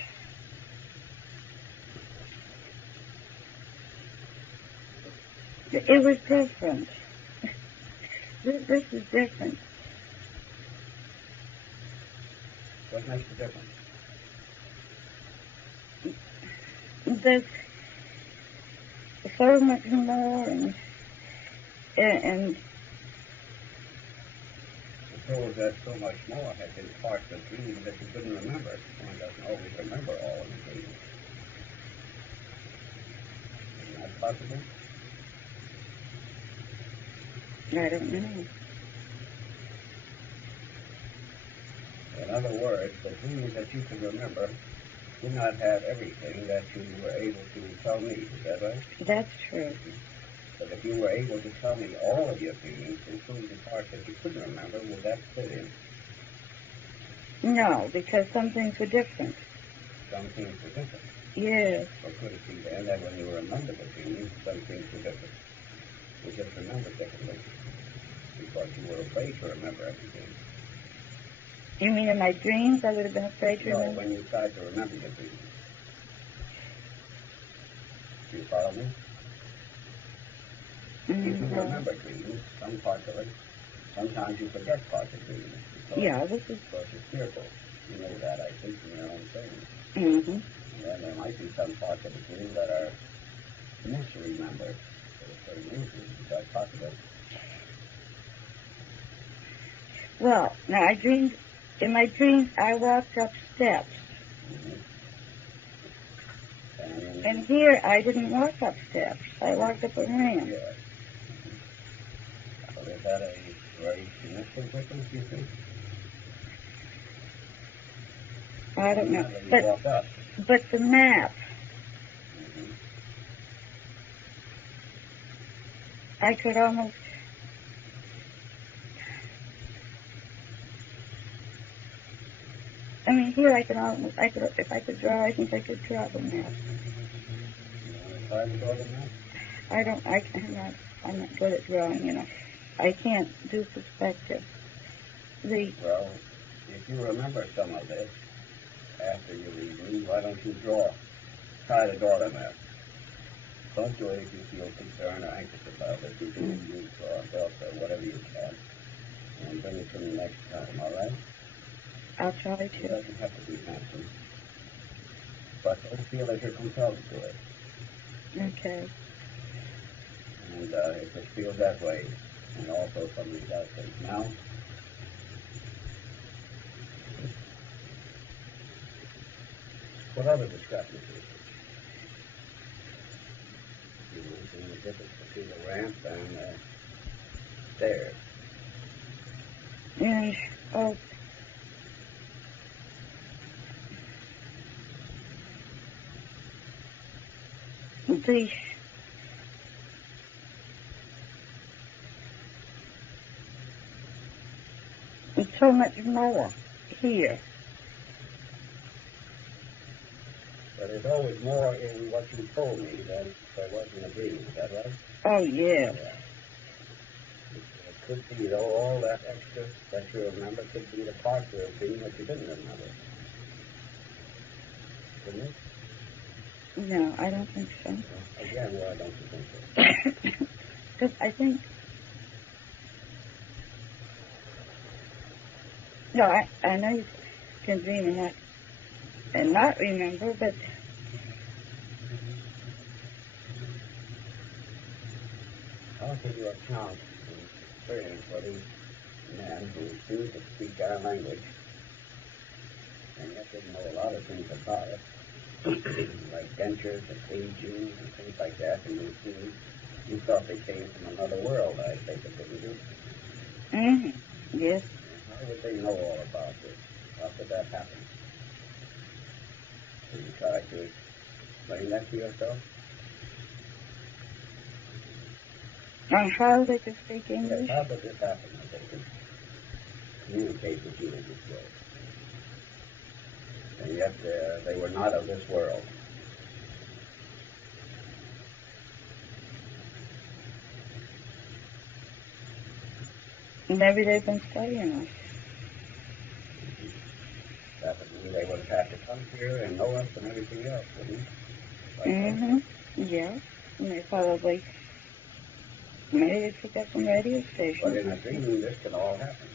it was different. This is different. What makes the difference? There's so much more, and Suppose that so much more had been parts of dreams that you couldn't remember. One doesn't always remember all of the dreams. Isn't that possible? I don't know. In other words, the dreams that you can remember do not have everything that you were able to tell me. Is that right? That's true. But if you were able to tell me all of your dreams, including the parts that you couldn't remember, would that fit in? No, because some things were different. Some things were different. Yes. Or could it be then that when you remember the dreams, some things were different? You just remembered differently because you were afraid to remember everything. You mean in my dreams I would have been afraid to No, remember? when you tried to remember your dreams. Do you follow me? If you remember dreams, some parts of it, sometimes you forget parts of dreams. Yeah, this is... Because you're fearful. You know that, I think, from your own things. Mm-hmm. And then there might be some parts of the dream that are misremembered for a certain reason. Is that possible? Well, now in my dreams I walked up steps. Mm-hmm. And here I didn't walk up steps. I walked up a ramp. Yeah. So is that a very significant difference, you think? I don't know. You walk up. But the map, Mm-hmm. I could almost... I mean, here I could if I could draw, I think I could draw the map. You want to try to draw the map? I'm not good at drawing, you know. I can't do perspective. Well, if you remember some of this after you review, why don't you try to draw the map? Don't do it if you feel concerned or anxious about it. You can use drawing or whatever you can. And bring it to me next time, all right? I'll try It to. doesn't have to be handsome. But don't feel that you're compelled to do it. Okay. And it just feels that way. And also some of these other things. Now, what other discrepancies? You mentioned the difference between the ramp and the stairs. And, oh, so much more here. But there's always more in what you told me than there was in the dream. Is that right? Oh, yeah. It could be, though, all that extra that you remember could be the part of the dream that you didn't remember. Couldn't it? No, I don't think so. Again, why don't you think so? Because I think... No, I know you can dream and not remember, but... I'll give you a count of experience for these men who seem to speak our language and yet didn't know a lot of things about it, like dentures and aging and things like that, and you thought they came from another world, I take it, didn't you? Mm-hmm. Yes. How would they know all about this? How could that happen? Did you try to explain that to yourself? And how they could speak English? Yes, how did this happen, that they could communicate with you in this way? And yet they were not of this world. Maybe they've been studying us. That would mean they would have had to come here and know us and everything else, wouldn't it? Like Mm-hmm. Yeah. And they probably... Maybe they picked up some radio stations. But in a dream, this could all happen.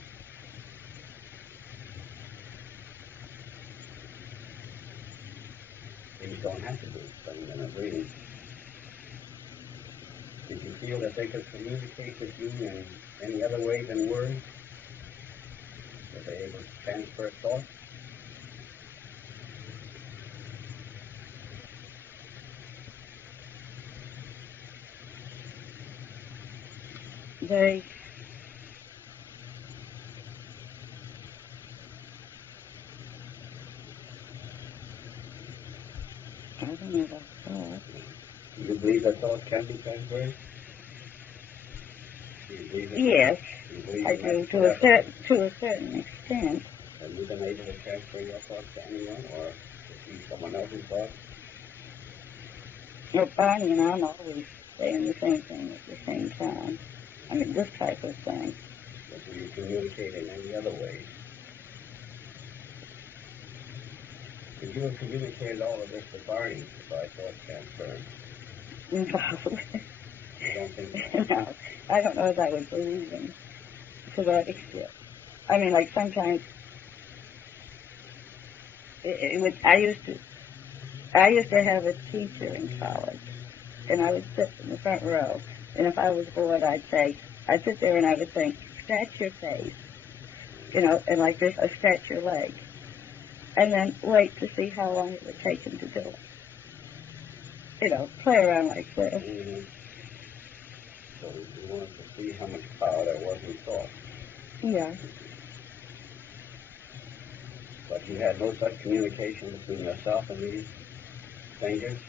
Things don't have to be explained in a dream. Did you feel that they could communicate with you in any other way than words? Were they able to transfer thoughts? They... I don't know about that. Do you believe that thoughts can be transferred? Do you believe it? Yes, Do you believe I in do, that? to a certain extent. Have you been able to transfer your thoughts to anyone or to see someone else's thoughts? Well, Barney and I'm always saying the same thing at the same time. I mean, this type of thing. But do you communicate in any other way? Could you have communicated all of this to Barney by thought transfer? No. You don't think so? No. I don't know if I would believe him to that extent. I mean, like sometimes it would. I used to have a teacher in college, and I would sit in the front row, and if I was bored, I'd sit there and I would think, scratch your face, and like this, or scratch your leg, and then wait to see how long it would take him to do it. Play around like this. Mm-hmm. So you wanted to see how much power there was in thought. Yeah. But you had no such communication between yourself and these strangers?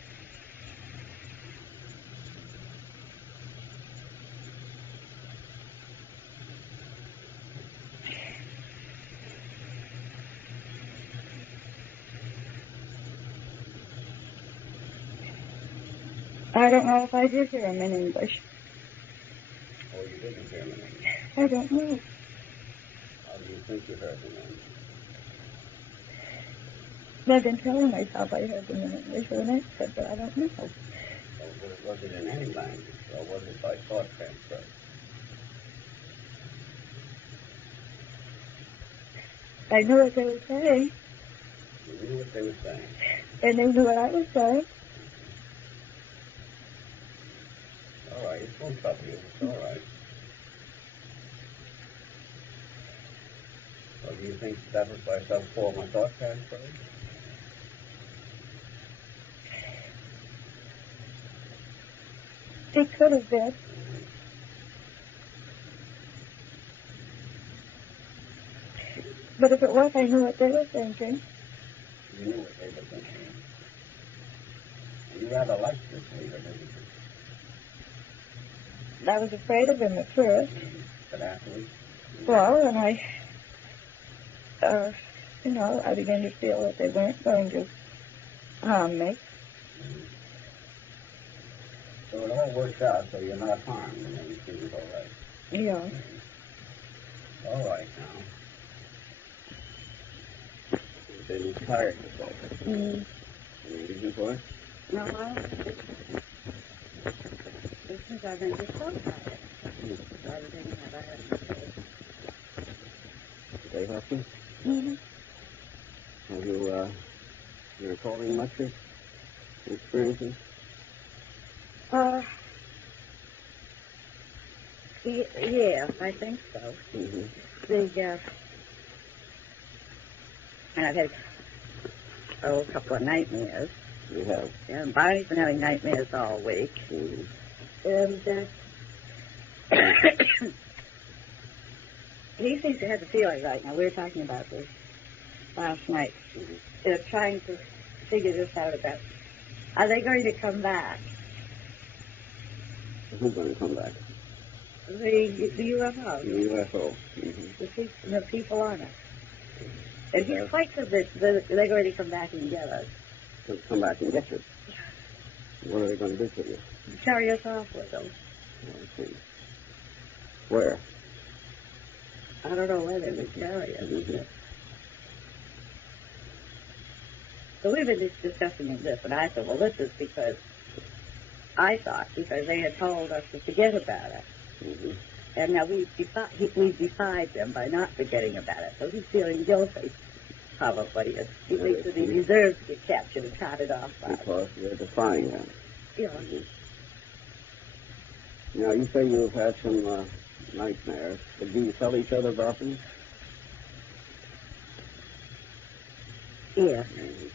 I don't know if I did hear him in English. Or you didn't hear them? I don't know. How do you think you heard them then? I've been telling myself I heard them in English with an accent, but I don't know. Or was it in any language? Or was it by thought transfer? I knew what they were saying, You knew what they were saying. and they knew what I was saying. All right, it won't trouble you. It's all right. Well, do you think that was by some form of thought transfer? It could have been. But if it was, I knew what they were thinking. You knew what they were thinking. You rather liked this leader, didn't you? I was afraid of him at first. But afterwards? Well, and I began to feel that they weren't going to Me. So it all works out, so you're not harmed, and everything is all right. Yeah. All right now. You've been tired today. Any reason for it? No, since I've been just so tired. Everything that I had to say. Stay healthy? Mm-hmm. Have you, been recalling much of experiences? Yeah, I think so. Mm-hmm. And I've had a couple of nightmares. You have? And Barney's been having nightmares all week. Mm-hmm. And he seems to have the feeling right now. We were talking about this last night. Mm-hmm. They're trying to figure this out about, are they going to come back? Who's going to come back? The UFO. The UFO. Mm-hmm. The people on it. And he's quite convinced that they're going to come back and get us. They'll come back and get you. What are they going to do to you? Carry us off with them. I see. Where? I don't know where they would carry us. Mm-hmm. So we've been discussing this, and I said, well, this is because they had told us to forget about it. Mm-hmm. And now we've defied them by not forgetting about it. So he's feeling guilty, probably. He thinks that he deserves to get captured and carted off by us. Because you're defying them. Yeah. Mm-hmm. Now, you say you've had some nightmares. Do you tell each other about them? Yeah. Mm-hmm.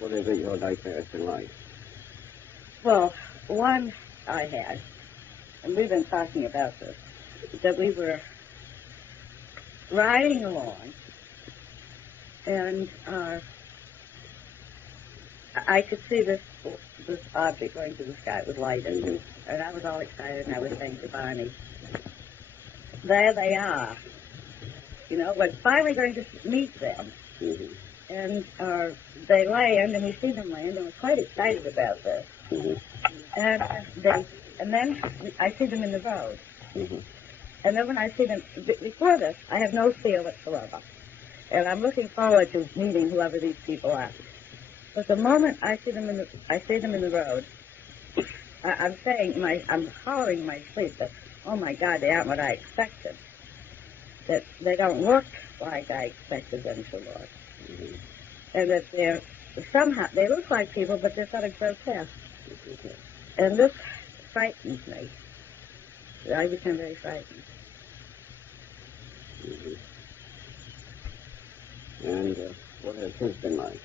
What is it your nightmares been like? Well, one I had, and we've been talking about this, that we were riding along, and I could see this object going through the sky. It was lighted, Mm-hmm. and I was all excited, and I was saying to Barney, there they are. You know, we're finally going to meet them. Mm-hmm. And they land, and we see them land, and we're quite excited about this. Mm-hmm. And then I see them in the road. Mm-hmm. And then when I see them, before this, I have no fear whatsoever. And I'm looking forward to meeting whoever these people are. But the moment I see them in the road, I'm hollering in my sleep that, oh my God, they aren't what I expected. That they don't look like I expected them to look. Mm-hmm. And that they look like people, but they're sort of grotesque. And this frightens me. I become very frightened. Mm-hmm. And what has his been like?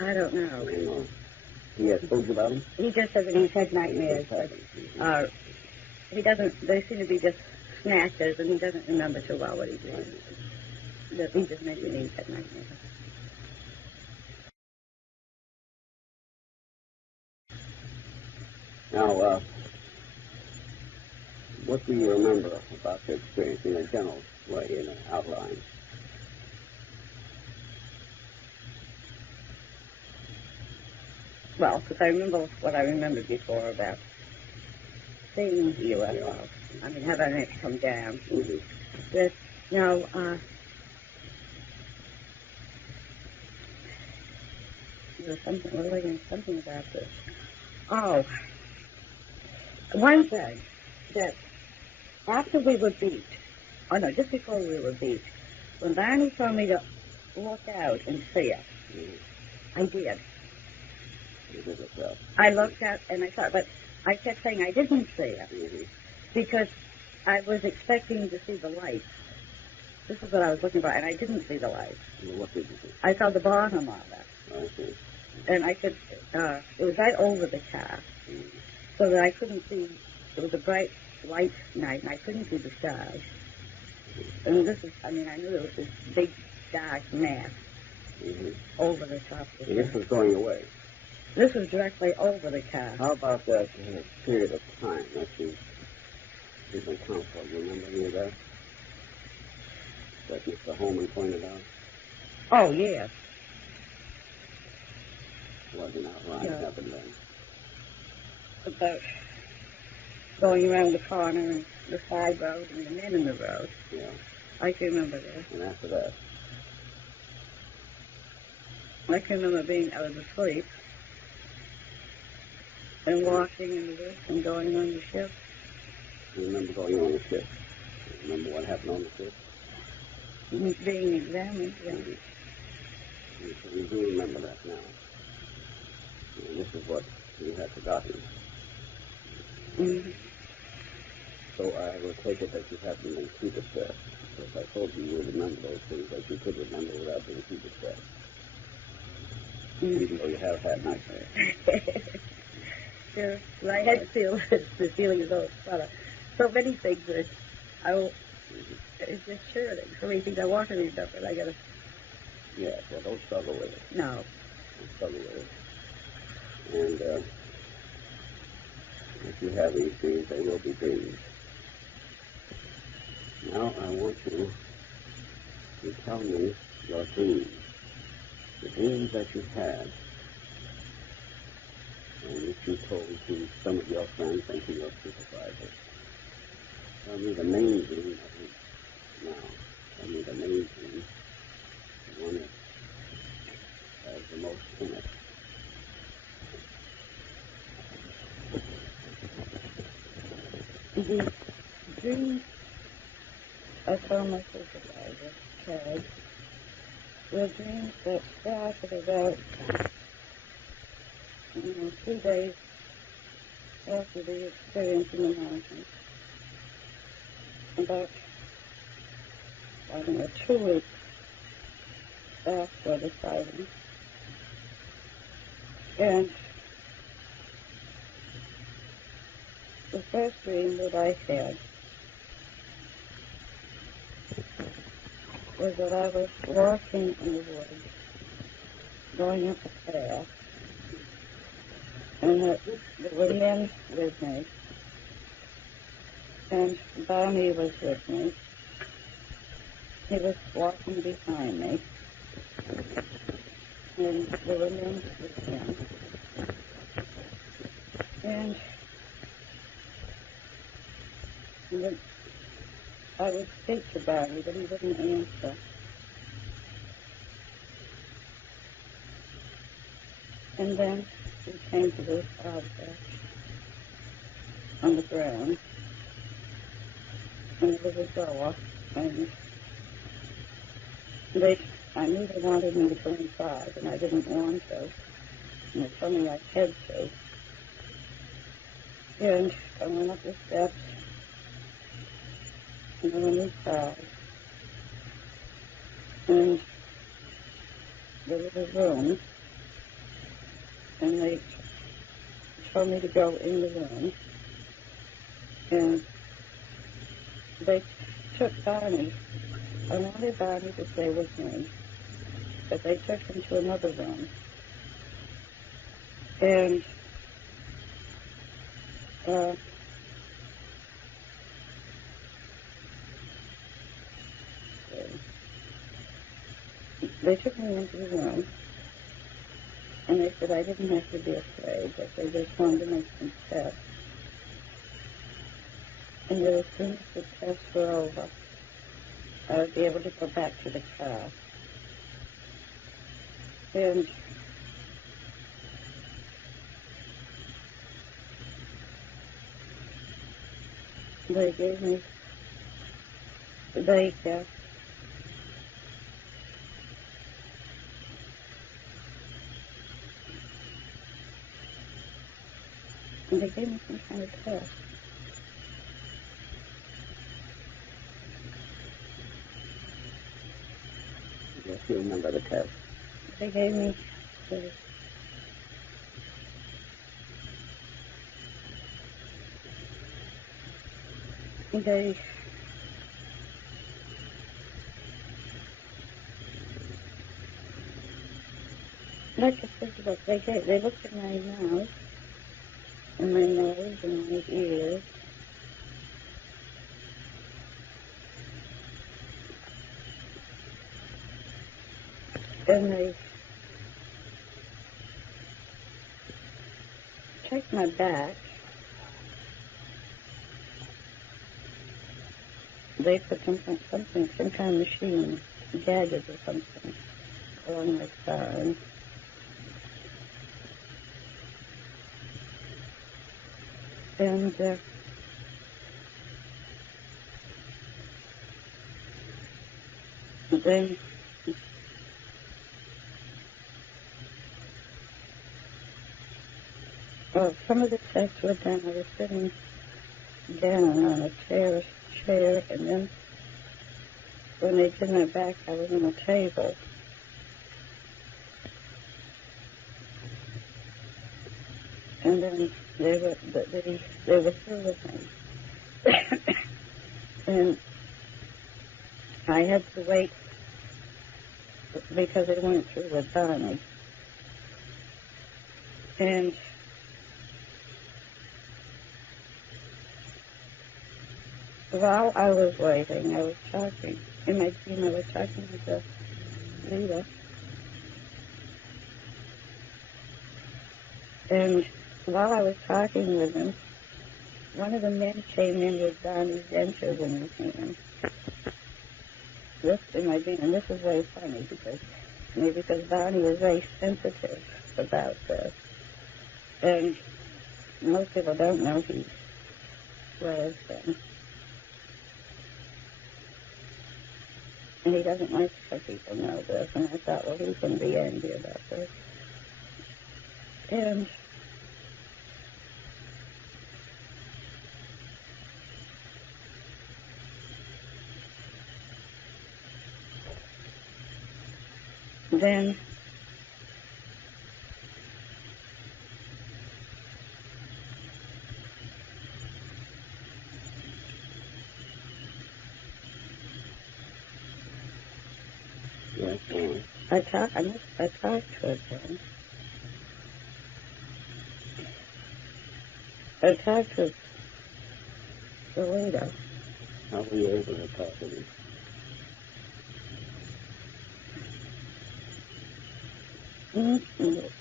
I don't know. He has told you about him? He just says that he's had nightmares, but he doesn't, they seem to be just snatches, and he doesn't remember too well what he did. He just mentioned he's had nightmares. Now, what do you remember about the experience in a general way, in an outline? Well, because I remember what I remembered before about seeing the UFO. Yeah. I mean, having it come down. Mm-hmm. But, now, there was something about this. Oh, one thing, that after we were beat, just before we were beat, when Barney told me to look out and see it, I did. You did it well. I looked out and I saw it, but I kept saying I didn't see it because I was expecting to see the lights. This is what I was looking for, and I didn't see the lights. Well, what did you see? I saw the bottom of it. I see. And I could, it was right over the car, so that I couldn't see, it was a bright light night, and I couldn't see the stars. And this is, I knew there was this big, dark mass over the top of the car. And this was going away. This was directly over the car. How about that period of time that you didn't account for? Do you remember any of that? that Mr. Holman pointed out? Oh, yes. Wasn't outlined No. up and down. About going around the corner and the side road and the men in the road. Yeah. I can remember that. And after that? I can remember being out of sleep and walking in the woods and going on the ship. You remember going on the ship? You remember what happened on the ship? Being examined, yeah. You do remember that now. And this is what you had forgotten. Mm-hmm. So I will take it that you haven't been too distressed. Because I told you you would remember those things that you could remember without being too distressed. Mm-hmm. Even though you have had nightmares. Sure. Well, I had the feeling as though so many things that I will. It's just sure that so many things I want to remember, but I gotta. Yes, well, don't struggle with it. No. Don't struggle with it. And if you have these dreams, they will be dreams. Now I want you to tell me your dreams. The dreams that you had, and which you told to some of your friends and to your supervisors. Tell me the main dream of each. Now, tell me the main dream, the one that has the most in it. The dreams I told my supervisor had were dreams that started about 2 days after the experience in the mountains. About, 2 weeks after the sighting. And the first dream that I had was that I was walking in the woods, going up a path, and that there were men with me, and Barney was with me. He was walking behind me, and there were men with him. And then I would speak to Barney, but he wouldn't answer. And then we came to this object on the ground, and there was a door, and I knew they wanted me to go inside, and I didn't want to, and they told me I had to. And I went up the steps, and I went inside, and there was a room, and they told me to go in the room, and they took Barney. I wanted Barney to stay with me, but they took him to another room, and they took me into the room, and they said I didn't have to be afraid, that they just wanted to make some tests. And that as soon as the tests were over, I would be able to go back to the car. And they gave me the daycare. And they gave me some kind of test. Yes, you remember the test. They gave me the like I said, look, they looked at my mouth and my nose and my ears. And they checked my back. They put some kind of machine, gadget or something, along my spine. And then some of the tests were done. I was sitting down on a chair, and then when they did my back, I was on a table. And then they were through with me. And I had to wait because they went through with Barney. And while I was waiting, I was talking. In my dream, I was talking with the leader. And while I was talking with him, one of the men came in with Barney's dentures in his hand. This in my dream, and this is very funny because Barney is very sensitive about this. And most people don't know he wears them. And he doesn't like to let people know this, and I thought, well, he's going to be angry about this. And then I talked to it then. I talked to the leader. How were you able to talk to him?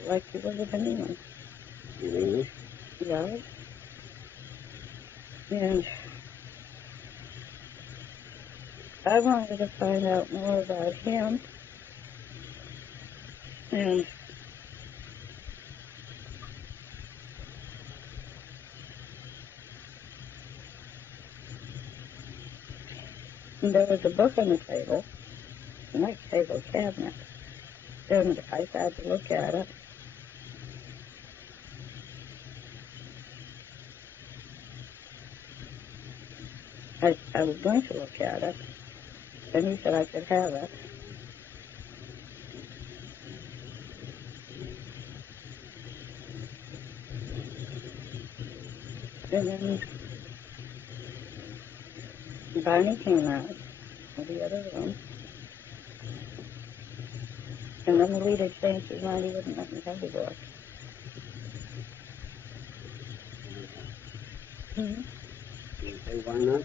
Like you would with anyone. In English? Yeah. And I wanted to find out more about him. And there was a book on the table, a nice table cabinet, and I had to look at it. I was going to look at it, and he said I could have it. And then Barney came out of the other room, and then the leader changed his mind. He wouldn't let me have the book. Mm-hmm. Did you say why not?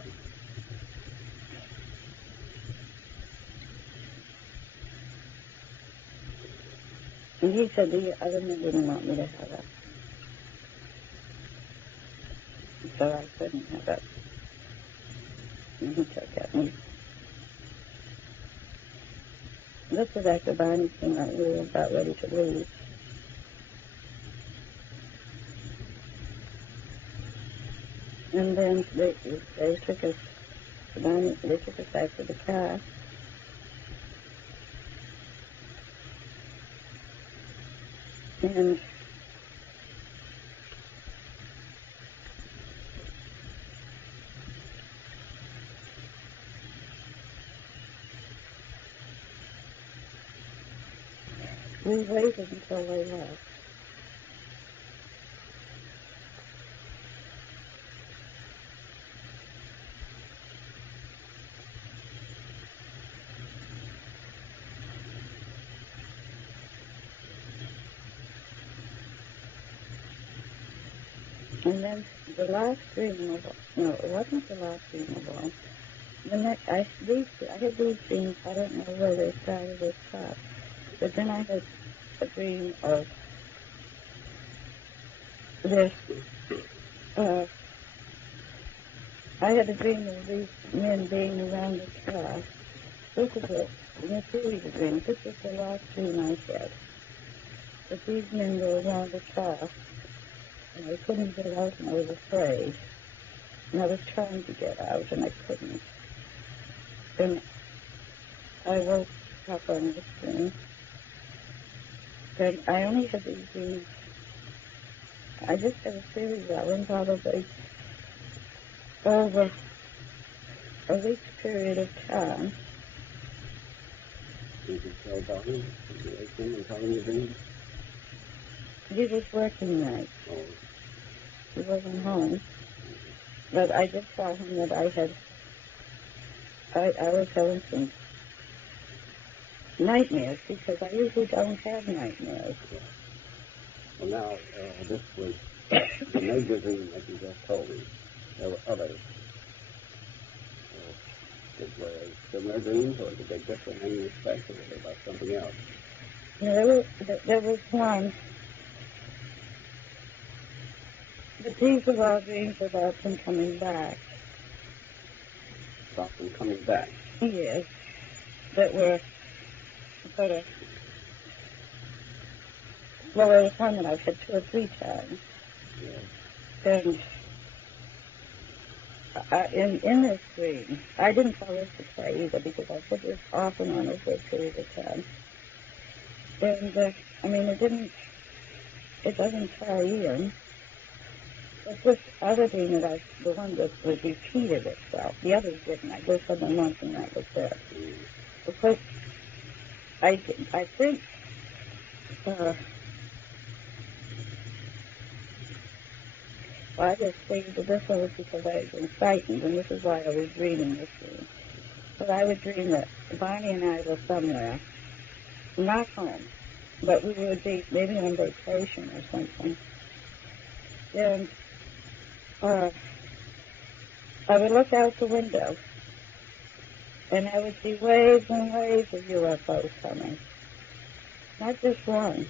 And he said the other men didn't want me to have it. So I couldn't have it. And he took it. And this was after Barney came out. We were about ready to leave. And then they took us, they took us back to the car. And we waited until they left. And then the last dream of all, no, it wasn't the last dream of all. The next, I had these dreams, I don't know where they started or stopped. But then I had a dream of this. I had a dream of these men being around the car. This is a series of dreams. This is the last dream I had. But these men were around the car, and I couldn't get out, and I was afraid. And I was trying to get out, and I couldn't. And I woke up on this dream. And I only had these dreams. I just had a series of them, probably over a week's period of time. Did you tell Barney? Did you wake him and tell him your dreams? He was working nights. Oh. He wasn't home. But I did tell him that I was having some nightmares, because I usually don't have nightmares. Well, now, this was the major dream that you just told me. There were others. Did were similar dreams, or did they differ in any respect, or were they about something else? No, there was one. But these were all dreams about them coming back. About them coming back? Yes. That were sort of... Well, there was one that I've had 2 or 3 times. Yes. And in this dream, I didn't tell this to Clay either, because I put this off and on over a period of time. And, I mean, it doesn't tie in. But this other dream that the one that was repeated itself, the others didn't. I just had them once and that was it. Of course, I think, I just figured that this one was because I had been frightened, and this is why I was dreaming this dream. But I would dream that Barney and I were somewhere, not home, but we would be maybe on vacation or something. And I would look out the window, and I would see waves and waves of UFOs coming. Not just one,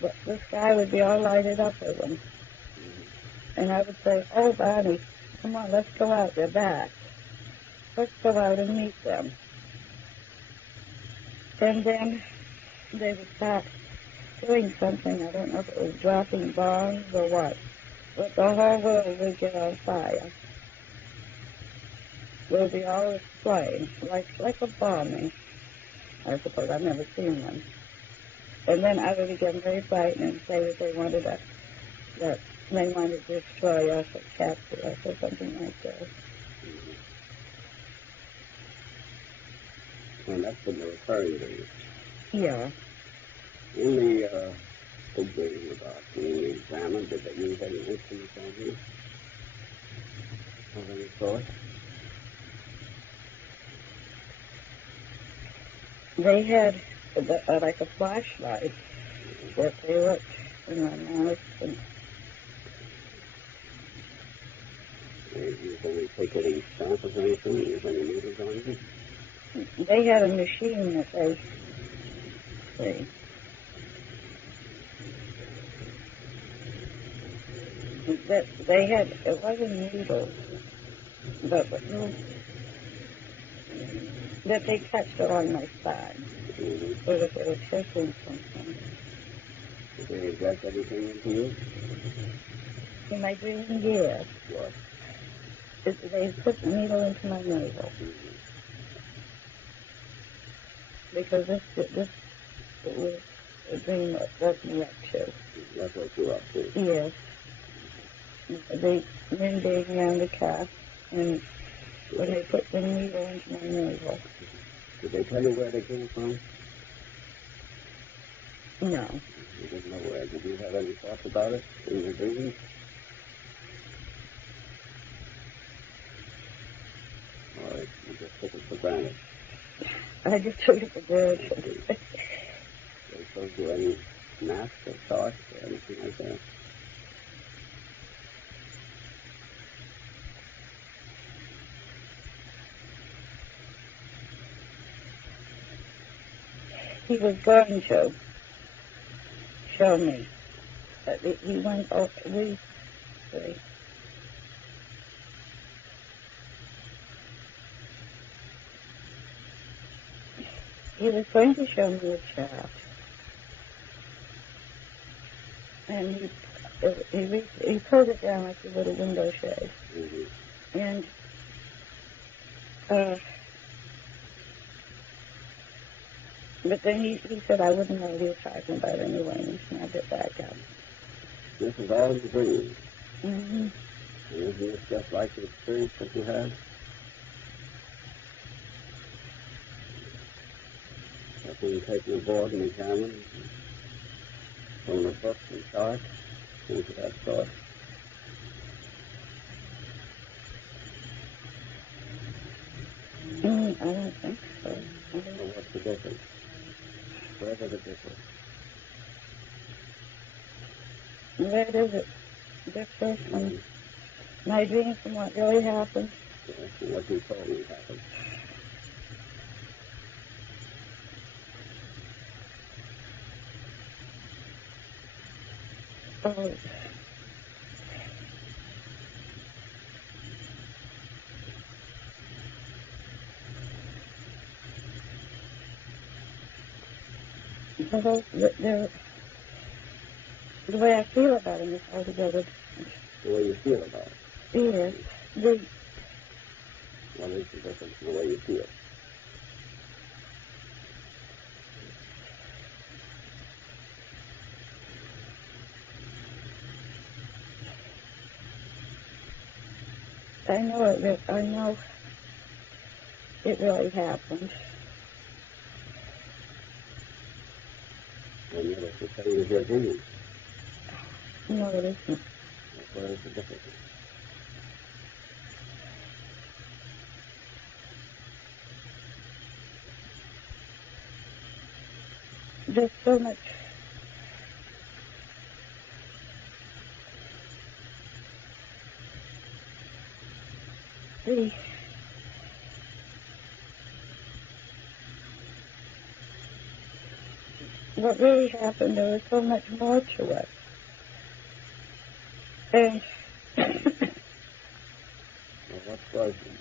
but the sky would be all lighted up with them. And I would say, oh, Barney, come on, let's go out. They're back. Let's go out and meet them. And then they would start doing something. I don't know if it was dropping bombs or what. But the whole world would get on fire. It would be all aflame, like a bombing. I suppose I've never seen one. And then I would begin very frightened and say that they wanted to destroy us or capture us or something like that. And that's what they're referring to. Yeah. In the big dream about being examined, did they use any instruments on you? Of any sort? They had like a flashlight that they looked in my mouth. And You only take any samples or anything? Use any needles on you? they had a machine that they see. That they had, it wasn't needles, but that they touched along my spine. So that they were taking something. Did they inject anything into you? In my dream, yes. What? They put the needle into my navel. Because this was a dream that woke me up too. That's what you up to? Yes. The men being around the car, and when they put the needle into my navel. Did they tell you where they came from? No. You didn't know where. Did you have any thoughts about it in your dreams? All right, you just took it for granted. I just took it for granted. They showed you any maps or charts or anything like that? he was going to show me. He went over, he was going to show me a chart. And he pulled it down like a little window shade. Mm-hmm. And but then he said I wouldn't know what he was talking about anyway, and he snapped it back up. This is all the dreams. Mm-hmm. And isn't this just like the experience that you had? That being taken aboard and examined from the books and charts, things of that sort. I don't think so. Well, what's the difference? Where does it differ? Where does it differ from my dreams from what really happened? Yes, and what you told me happened. Oh, the way I feel about him is altogether different. The way you feel about it. Yes. What is the difference in the way you feel? I know it really happened. And yet it's the same as your dreams. No, it isn't. Where is the difference? There's so much. What really happened, there was so much more to it. And Well,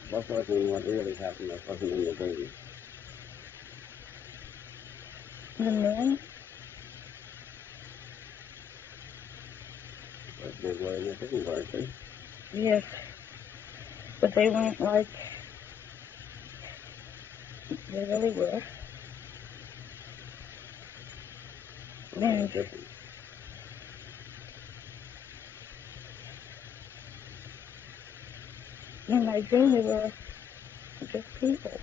what was in what really happened that wasn't in the dreams? the men, But they were in the dream, weren't they? yes, but they weren't like they really were. And Different. in my dream, they were just people.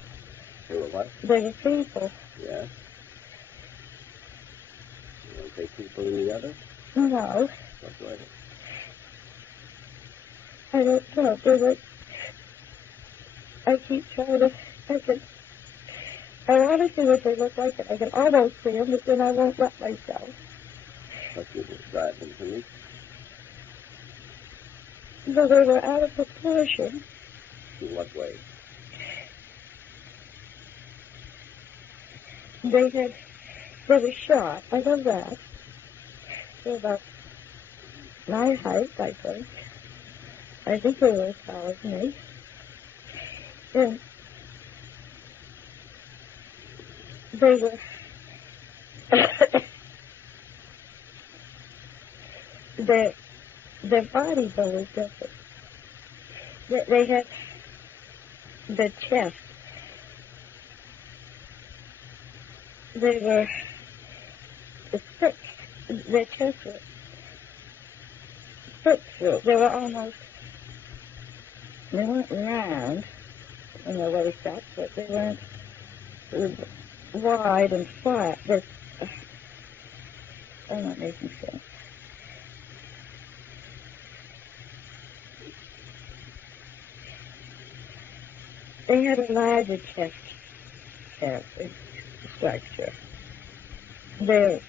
They were what? They were people. Yes. Weren't they people in the other? No, What were they? I don't know. They were. I keep trying to. I want to see what they look like, and I can almost see them, but then I won't let myself. What you described them to me? So they were out of proportion. In what way? They were short. I know that. They're about my height, I think. I think they were as tall as me. And they were their body though was different. They had the chest. They were thick. Their chest was thick through. They weren't round in the waist up, but they weren't wide and flat. I'm not making sense. They had a larger chest structure. There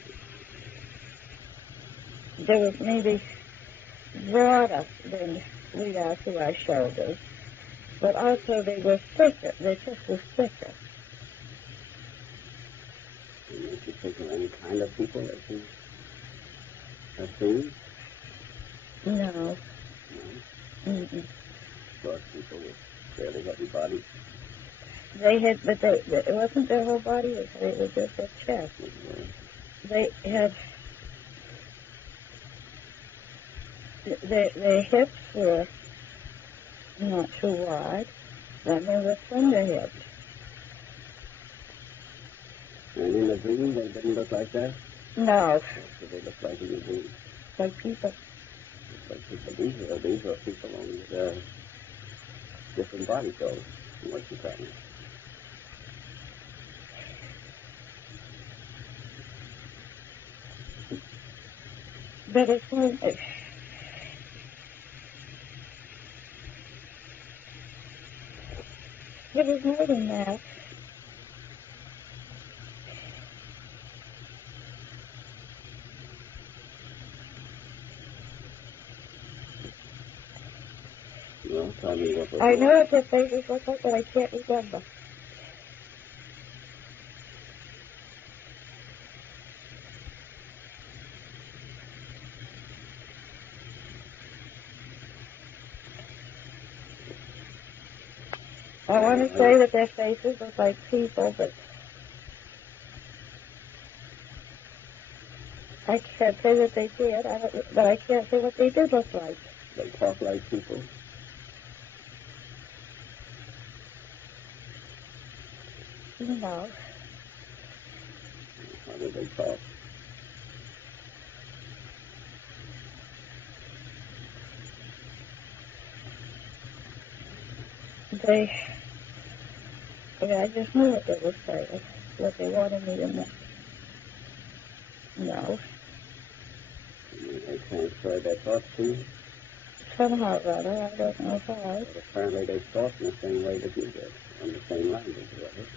was maybe broader than we are to our shoulders, but also they were thicker. Their chest was thicker. You make you think of any kind of people that you have seen? No. No? Mm-mm. Short people with fairly heavy bodies. They had, but it wasn't their whole body, it was just their chest. They had, their hips were not too wide, and they were slender hips. And in the dream, they didn't look like that? No, What did they look like in the dream? like people. Like people. These are people on different body shows from what you're telling me. But it's like, it was more than that. Well, tell me what was I know what their faces look like, but I can't remember. I want to say that their faces look like people, but I can't say that they did. But I can't say what they did look like. They talk like people. No. How do they talk? I just knew what they were saying, what they wanted me to know. No. They transfer their thoughts to you? Somehow or other, I don't know how. But apparently they talk in the same way that you did, on the same language, right?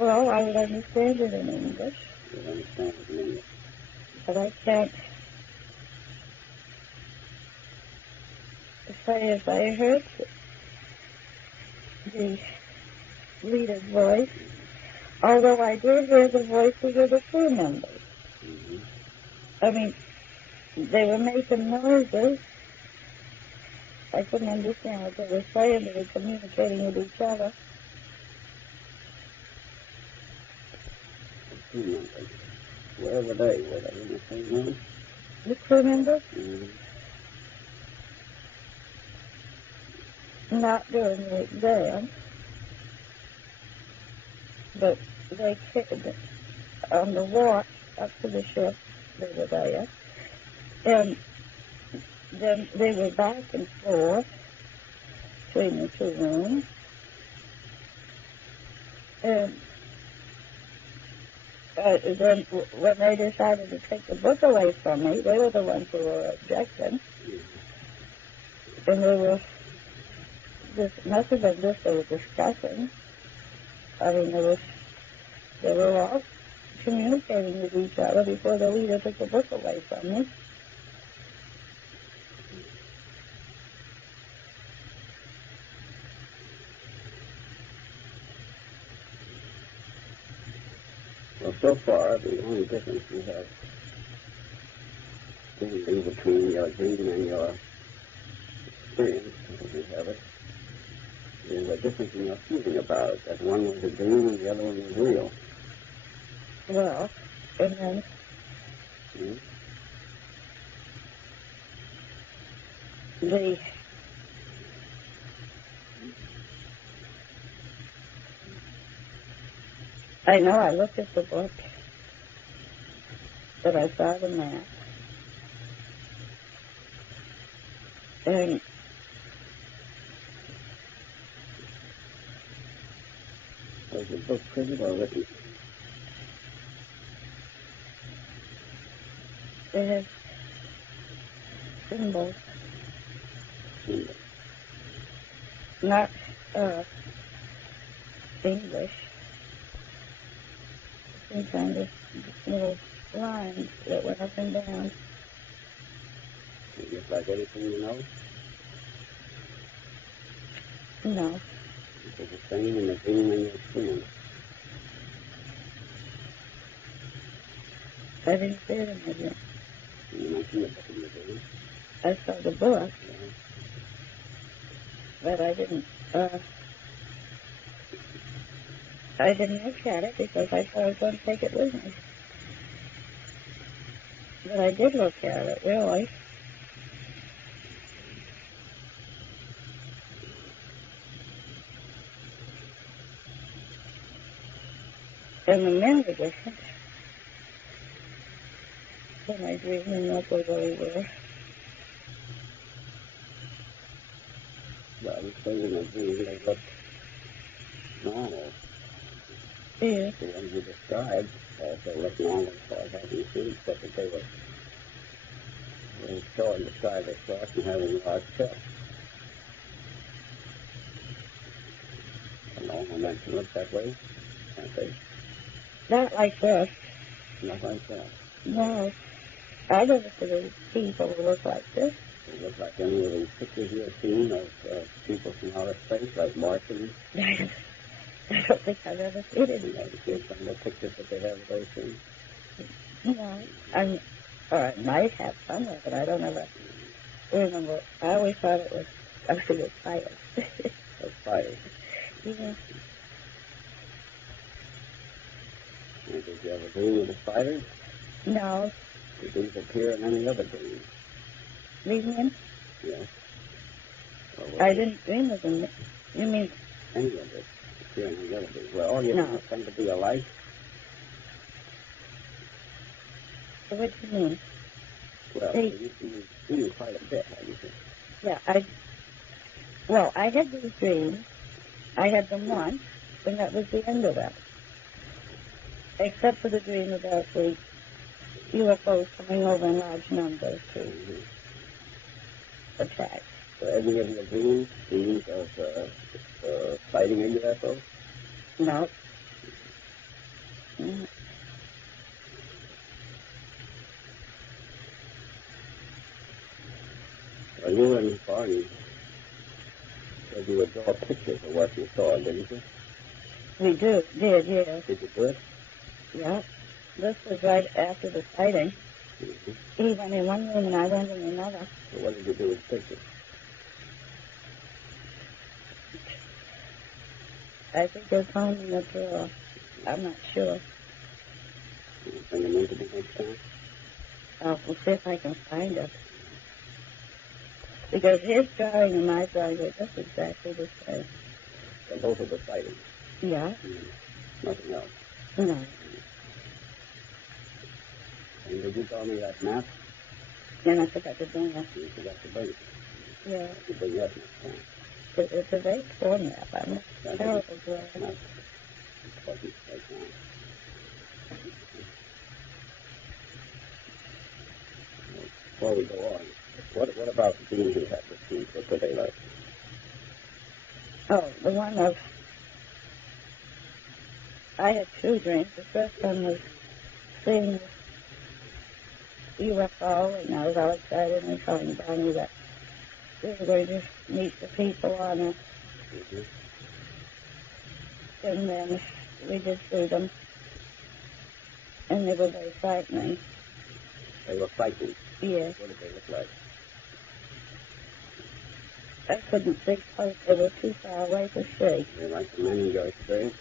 Well, I would understand it in English, You understand it in English. but I can't say if I heard the leader's voice, although I did hear the voices of the crew members. Mm-hmm. I mean, they were making noises. I couldn't understand what they were saying. They were communicating with each other. The crew members. Where were they? Were they in the same room? The crew members? Mm-hmm. Not during the exam, but they came on the walk up to the ship. They were there, and then they were back and forth between the two rooms. And then when they decided to take the book away from me, they were the ones who were objecting. And they were, this must have been this they were discussing. I mean, they were all communicating with each other before the leader took the book away from me. Well, so far, the only difference we have between your dream and your experience, as we have it, is a difference in your feeling about it. That one was a dream and the other one was real. Well, and then I know I looked at the book, but I saw the map. And Was the book printed or written? it has symbols, not English. Some kind of little lines that went up and down. Just like anything you know? No. It was the same in the dream and your experience. I didn't see it in my dream. You mentioned it in your dream. I saw the book, Yeah. but I didn't look at it because I thought I was going to take it with me. But I did look at it, really. And the men were different when I dreamed and what they really were. Well, I was saying in the dream they looked normal. Yeah. The ones you described also looked normal as far as I can see, except that they were short in the side of their shorts and having large chests. And normal men can look that way, can't they? Not like this. Not like that. No. I never seen people who look like this. It looked like any of these pictures you have seen of people from outer space, like Martians. I don't think I've ever seen it. You know, you see some of the pictures that they have of those things. No. Or I might have somewhere, but I don't ever remember. I always thought it was fire. Of fire. Yeah. And did you ever dream of the spiders? No. Did these appear in any other dreams? Dreaming? Yes. I didn't dream of them. You mean? Any of it appear in any other dreams? Well, all your No. dreams tend to be alike. What do you mean? Well, They- you've seen quite a bit, haven't you? Yeah, I had these dreams. I had them once, and that was the end of them. Except for the dream about the UFOs coming over in large numbers to attack. So any of your dreams of fighting a UFO? No. Mm. Well, you and Barney said you would draw pictures of what you saw, didn't you? We did, yeah. Did you do it? Yeah. This was right after the fighting. Mm-hmm. He went in one room and I went in another. So what did you do with the pictures? I think they're found in the drawer. I'm not sure. Did you bring them in to me next time? We'll see if I can find it. Because his drawing and my drawing are just exactly the same. So both of the fighting. Yeah? Nothing else. No. And did you draw me that map? And I forgot to bring it. You forgot to bring it. Yeah. You bring that next time. It's a very poor map. I'm a terrible drawer. Not important right now. Before we go on, what about the dreams you had with Steve? What were they like? Oh, the one of... I had two dreams. The first one was seeing UFO, and I was all excited and telling Barney that we were going to meet the people on it. Mm-hmm. And then we did see them, and they were very frightening. They were frightening. Yes. What did they look like? I couldn't see because they were too far away to see. They like the men in your experience?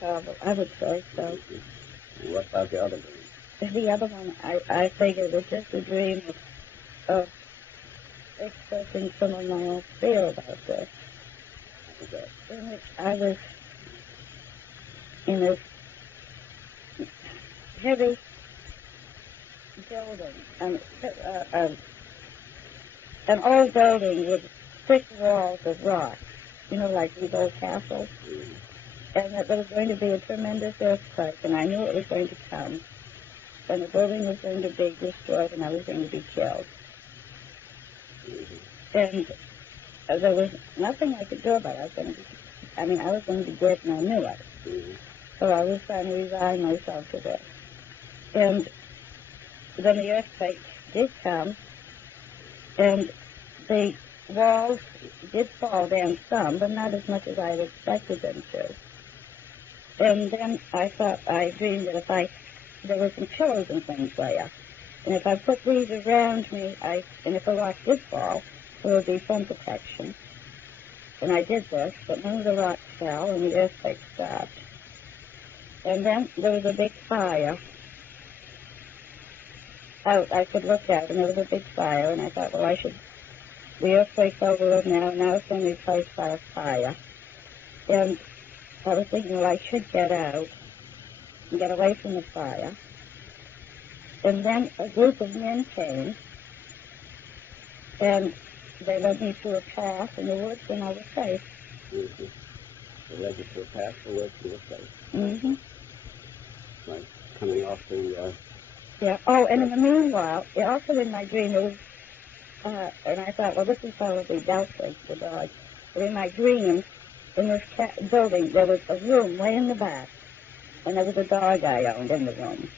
I would say so. Mm-hmm. And what about the other dreams? And the other one, I figured was just a dream of expressing some of my own fear about this, What was that? in which I was in this heavy building, an old building with thick walls of rock, like these old castles, Mm-hmm. and that there was going to be a tremendous earthquake, and I knew it was going to come, and the building was going to be destroyed, and I was going to be killed. Mm-hmm. And there was nothing I could do about it. I was going to be dead, and I knew it. Mm-hmm. So I was trying to resign myself to this. And then the earthquake did come, and the walls did fall down some, but not as much as I had expected them to. And then I dreamed that there were some pillows and things there. And if I put these around me, and if a rock did fall, there would be some protection. And I did this, but none of the rocks fell, and the earthquake stopped. And then there was a big fire out. I could look out, and there was a big fire, and I thought, well, the earthquake's over now it's been replaced by a fire. And I was thinking, well, I should get out and get away from the fire. And then a group of men came, and they led me through a path in the woods, and I was safe. Mm-hmm. They led you through a path in the woods, you were safe. Mm-hmm. Like coming off the... Yeah. Oh, and in the meanwhile, also in my dream, it was, and I thought, well, this is probably Delphi, the dog. But in my dream, in this building, there was a room way in the back, and there was a dog I owned in the room.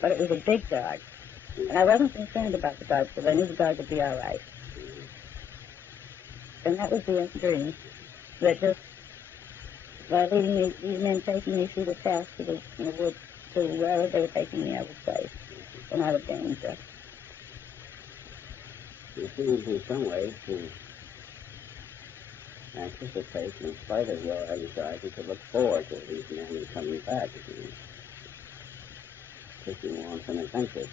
But it was a big dog. And I wasn't concerned about the dog, because I knew the dog would be all right. And that was the dream. That just, by leading me, these men taking me through the path to the woods, to wherever they were taking me, I was safe and out of danger. It seems in some ways to anticipate, in spite of your anxiety, to look forward to these men coming back and taking you on some adventures.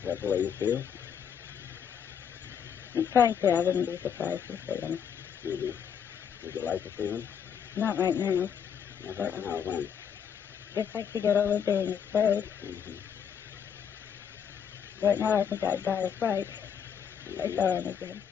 Is that the way you feel? And frankly, I wouldn't be surprised to see them. Mm-hmm. Would you like to see them? Not right now. Not right now. When? If I could get over being afraid. Mm-hmm. Right now, I think I'd die of fright. Mm-hmm. I saw him again.